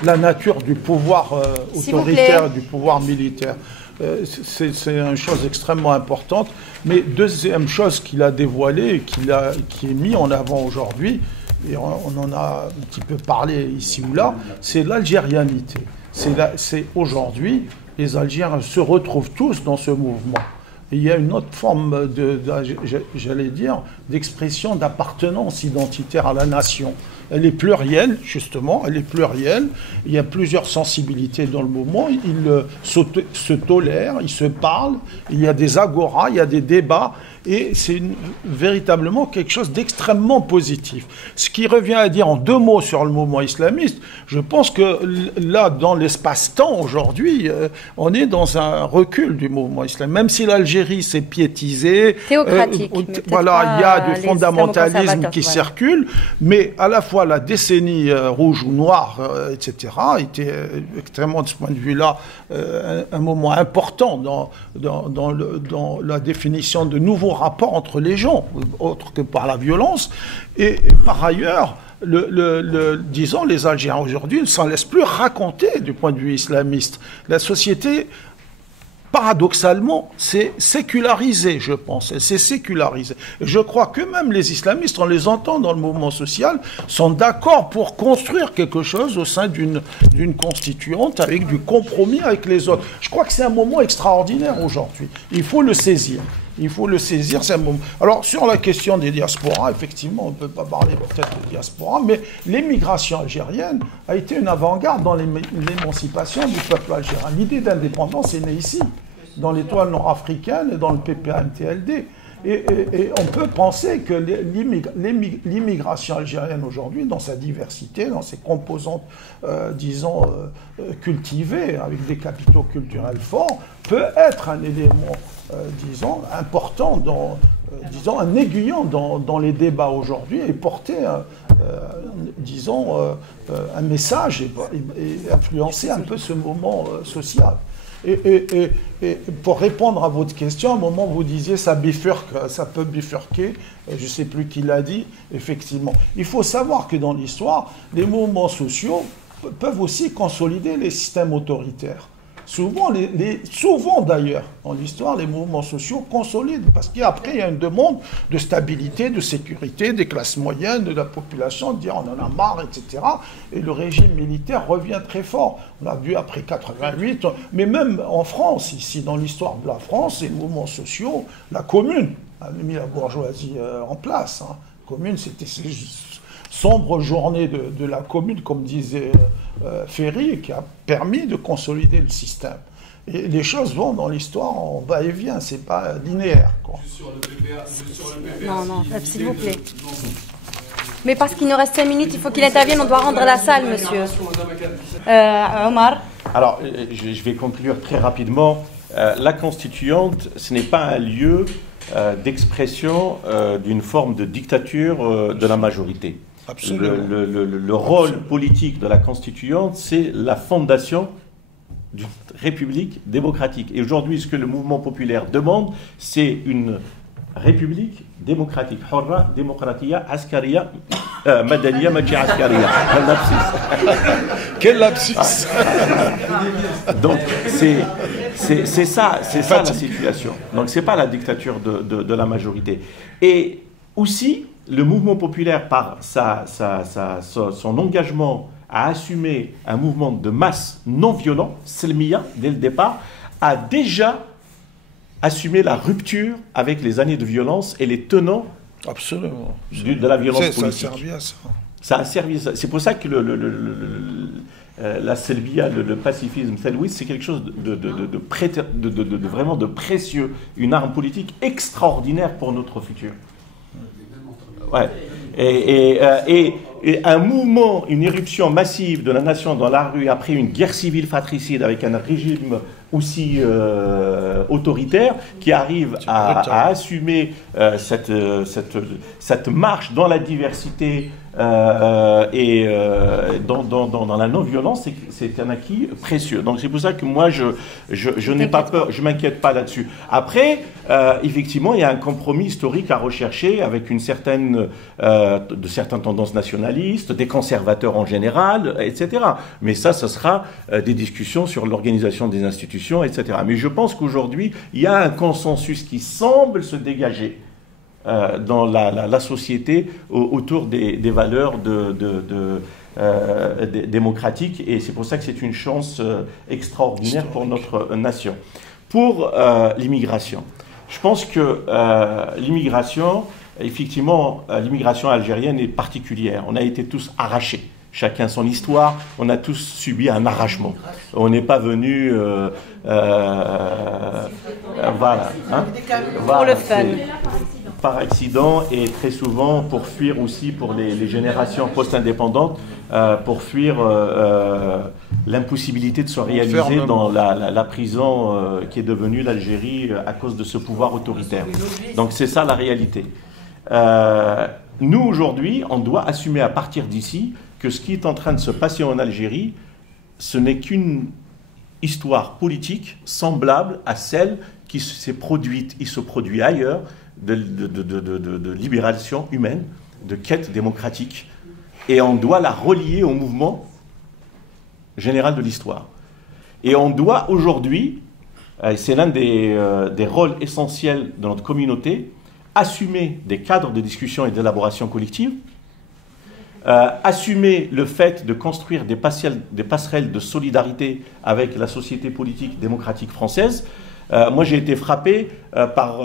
la nature du pouvoir autoritaire, du pouvoir militaire. C'est une chose extrêmement importante. Mais deuxième chose qu'il a dévoilée, qui est mis en avant aujourd'hui, et on en a un petit peu parlé ici ou là, c'est l'algérianité. C'est aujourd'hui les Algériens se retrouvent tous dans ce mouvement. Et il y a une autre forme j'allais dire, d'expression d'appartenance identitaire à la nation. Elle est plurielle, justement, elle est plurielle. Il y a plusieurs sensibilités dans le mouvement. Ils se tolèrent, ils se parlent. Il y a des agoras, il y a des débats. Et c'est véritablement quelque chose d'extrêmement positif. Ce qui revient à dire en 2 mots sur le mouvement islamiste, je pense que là, dans l'espace-temps aujourd'hui, on est dans un recul du mouvement islamiste. Même si l'Algérie s'est piétisée, théocratique, voilà, il y a du fondamentalisme qui circule, mais à la fois la décennie rouge ou noire, etc., était extrêmement, de ce point de vue-là, un moment important dans la définition de nouveaux rapports entre les gens, autre que par la violence. Et par ailleurs, disons, les Algériens aujourd'hui ne s'en laissent plus raconter du point de vue islamiste. La société, paradoxalement, c'est sécularisé, je pense. Elle s'est sécularisée. Et je crois que même les islamistes, on les entend dans le mouvement social, sont d'accord pour construire quelque chose au sein d'une constituante avec du compromis avec les autres. Je crois que c'est un moment extraordinaire aujourd'hui. Il faut le saisir. Il faut le saisir, c'est un moment. Alors, sur la question des diasporas, effectivement, on ne peut pas parler peut-être de diaspora, mais l'émigration algérienne a été une avant-garde dans l'émancipation du peuple algérien. L'idée d'indépendance est née ici, dans l'étoile nord-africaine et dans le PPA-MTLD. Et on peut penser que l'immigration algérienne aujourd'hui, dans sa diversité, dans ses composantes, disons, cultivées, avec des capitaux culturels forts, peut être un élément, disons, important, disons, un aiguillon dans les débats aujourd'hui et porter, disons, un message et influencer un peu ce moment social. Et pour répondre à votre question, à un moment vous disiez ça bifurque, ça peut bifurquer, je ne sais plus qui l'a dit, effectivement. Il faut savoir que dans l'histoire, les mouvements sociaux peuvent aussi consolider les systèmes autoritaires. Souvent d'ailleurs, dans l'histoire, les mouvements sociaux consolident, parce qu'après, il y a une demande de stabilité, de sécurité, des classes moyennes, de la population, de dire on en a marre, etc. Et le régime militaire revient très fort. On l'a vu après 88, mais même en France, ici, dans l'histoire de la France, les mouvements sociaux, la commune a mis la bourgeoisie en place. Hein. La commune, c'était ces sombres journées de la commune, comme disait Ferry, qui a permis de consolider le système. Et les choses vont dans l'histoire en va-et-vient, c'est pas linéaire. Quoi. Sur le PPA, non, s'il vous plaît. Mais parce qu'il nous reste 5 minutes, il faut qu'il intervienne, on doit rendre la salle, monsieur. Omar. Alors, je vais conclure très rapidement. La constituante, ce n'est pas un lieu d'expression d'une forme de dictature de la majorité. Absolument. Le rôle politique de la constituante, c'est la fondation d'une république démocratique. Et aujourd'hui, ce que le mouvement populaire demande, c'est une république démocratique. Hurra, démocratia, askaria, madaniya, maji askaria. Quel lapsus. Donc, c'est ça la situation. Donc, c'est pas la dictature de la majorité. Et aussi, le mouvement populaire, par son engagement à assumer un mouvement de masse non violent, Selmiya, dès le départ, a déjà assumé la rupture avec les années de violence et les tenants absolument de la violence politique. Ça a servi à ça. Ça a servi à ça. C'est pour ça que la Selmiya, le pacifisme selwiste, c'est quelque chose de vraiment de précieux, une arme politique extraordinaire pour notre futur. Ouais. Et un mouvement, une éruption massive de la nation dans la rue après une guerre civile fratricide avec un régime aussi autoritaire qui arrive à assumer cette marche dans la diversité et dans la non-violence, c'est un acquis précieux. Donc c'est pour ça que moi je n'ai pas peur, je ne m'inquiète pas là-dessus. Après, effectivement, il y a un compromis historique à rechercher avec certaines tendances nationalistes, des conservateurs en général, etc. Mais ça sera des discussions sur l'organisation des institutions, etc. Mais je pense qu'aujourd'hui, il y a un consensus qui semble se dégager dans la société autour des valeurs démocratique, et c'est pour ça que c'est une chance extraordinaire pour notre nation. Pour l'immigration, je pense que l'immigration, effectivement, l'immigration algérienne est particulière. On a été tous arrachés. Chacun son histoire, on a tous subi un arrachement. On n'est pas venu... voilà. Hein, pour le fun. Par accident, et très souvent pour fuir aussi, pour les générations post-indépendantes, pour fuir l'impossibilité de se réaliser dans la prison qui est devenue l'Algérie à cause de ce pouvoir autoritaire. Donc c'est ça la réalité. Nous, aujourd'hui, on doit assumer à partir d'ici que ce qui est en train de se passer en Algérie, ce n'est qu'une histoire politique semblable à celle qui s'est produite, il se produit ailleurs, de libération humaine, de quête démocratique. Et on doit la relier au mouvement général de l'histoire. Et on doit aujourd'hui, c'est l'un des rôles essentiels de notre communauté, assumer des cadres de discussion et d'élaboration collective, assumer le fait de construire des passerelles de solidarité avec la société politique démocratique française. Moi, j'ai été frappé par,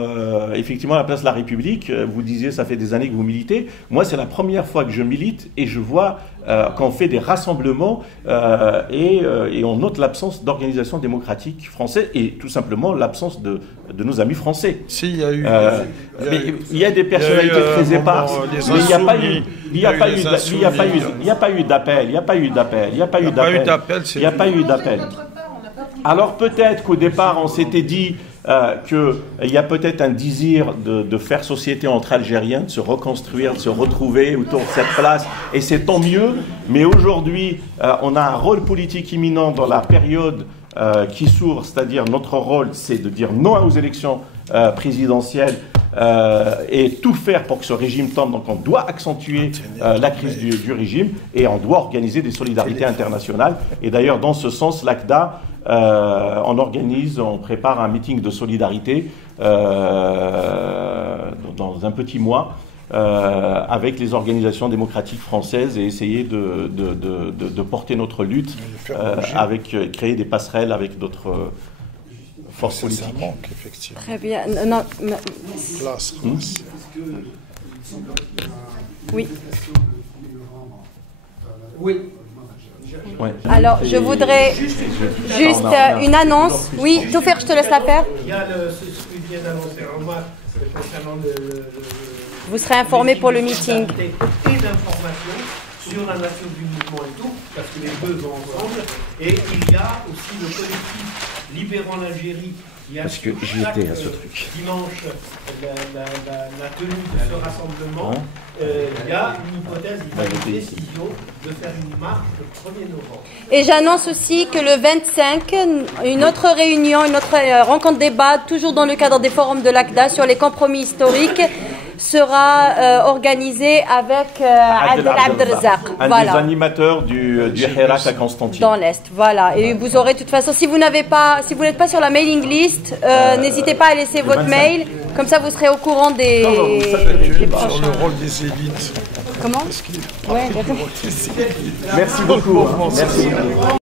effectivement, la place de la République. Vous disiez, ça fait des années que vous militez. Moi, c'est la première fois que je milite et je vois qu'on fait des rassemblements et on note l'absence d'organisation démocratique française et tout simplement l'absence de nos amis français. Si, il y a eu... il y a des personnalités très éparses, mais il n'y a pas eu d'appel. Alors peut-être qu'au départ, on s'était dit qu'il y a peut-être un désir de faire société entre Algériens, de se reconstruire, de se retrouver autour de cette place, et c'est tant mieux. Mais aujourd'hui, on a un rôle politique imminent dans la période qui s'ouvre, c'est-à-dire notre rôle, c'est de dire non aux élections présidentielles et tout faire pour que ce régime tombe. Donc on doit accentuer la crise du régime et on doit organiser des solidarités internationales. Et d'ailleurs, dans ce sens, l'ACDA, on prépare un meeting de solidarité dans un petit mois avec les organisations démocratiques françaises et essayer de porter notre lutte créer des passerelles avec d'autres forces politiques. Ça manque, effectivement. Très bien. Non, Oui. Oui. Ouais. Alors, je voudrais juste une annonce. Oui, tout faire, je te laisse la faire. Il y a ce que vient d'annoncer Omar concernant vous serez informé pour le meeting. Et d'informations sur la nature du mouvement et tout, parce que les deux vont ensemble. Et il y a aussi le collectif Libérant l'Algérie. Parce que j'y étais à ce truc. Dimanche, la tenue de ce rassemblement, il y a une hypothèse, il y a une décision de faire une marche le 1er novembre. Et j'annonce aussi que le 25, une autre réunion, une autre rencontre débat, toujours dans le cadre des forums de l'ACDA sur les compromis historiques, sera organisée avec Adel Abdelrazak. Un des animateurs du Hirak à Constantine. Dans l'Est, voilà. Et vous aurez de toute façon, si vous n'êtes pas sur la mailing list, n'hésitez pas à laisser votre mail, comme ça vous serez au courant des prochains. Sur le rôle des élites. Comment? Ouais, merci beaucoup. Merci beaucoup.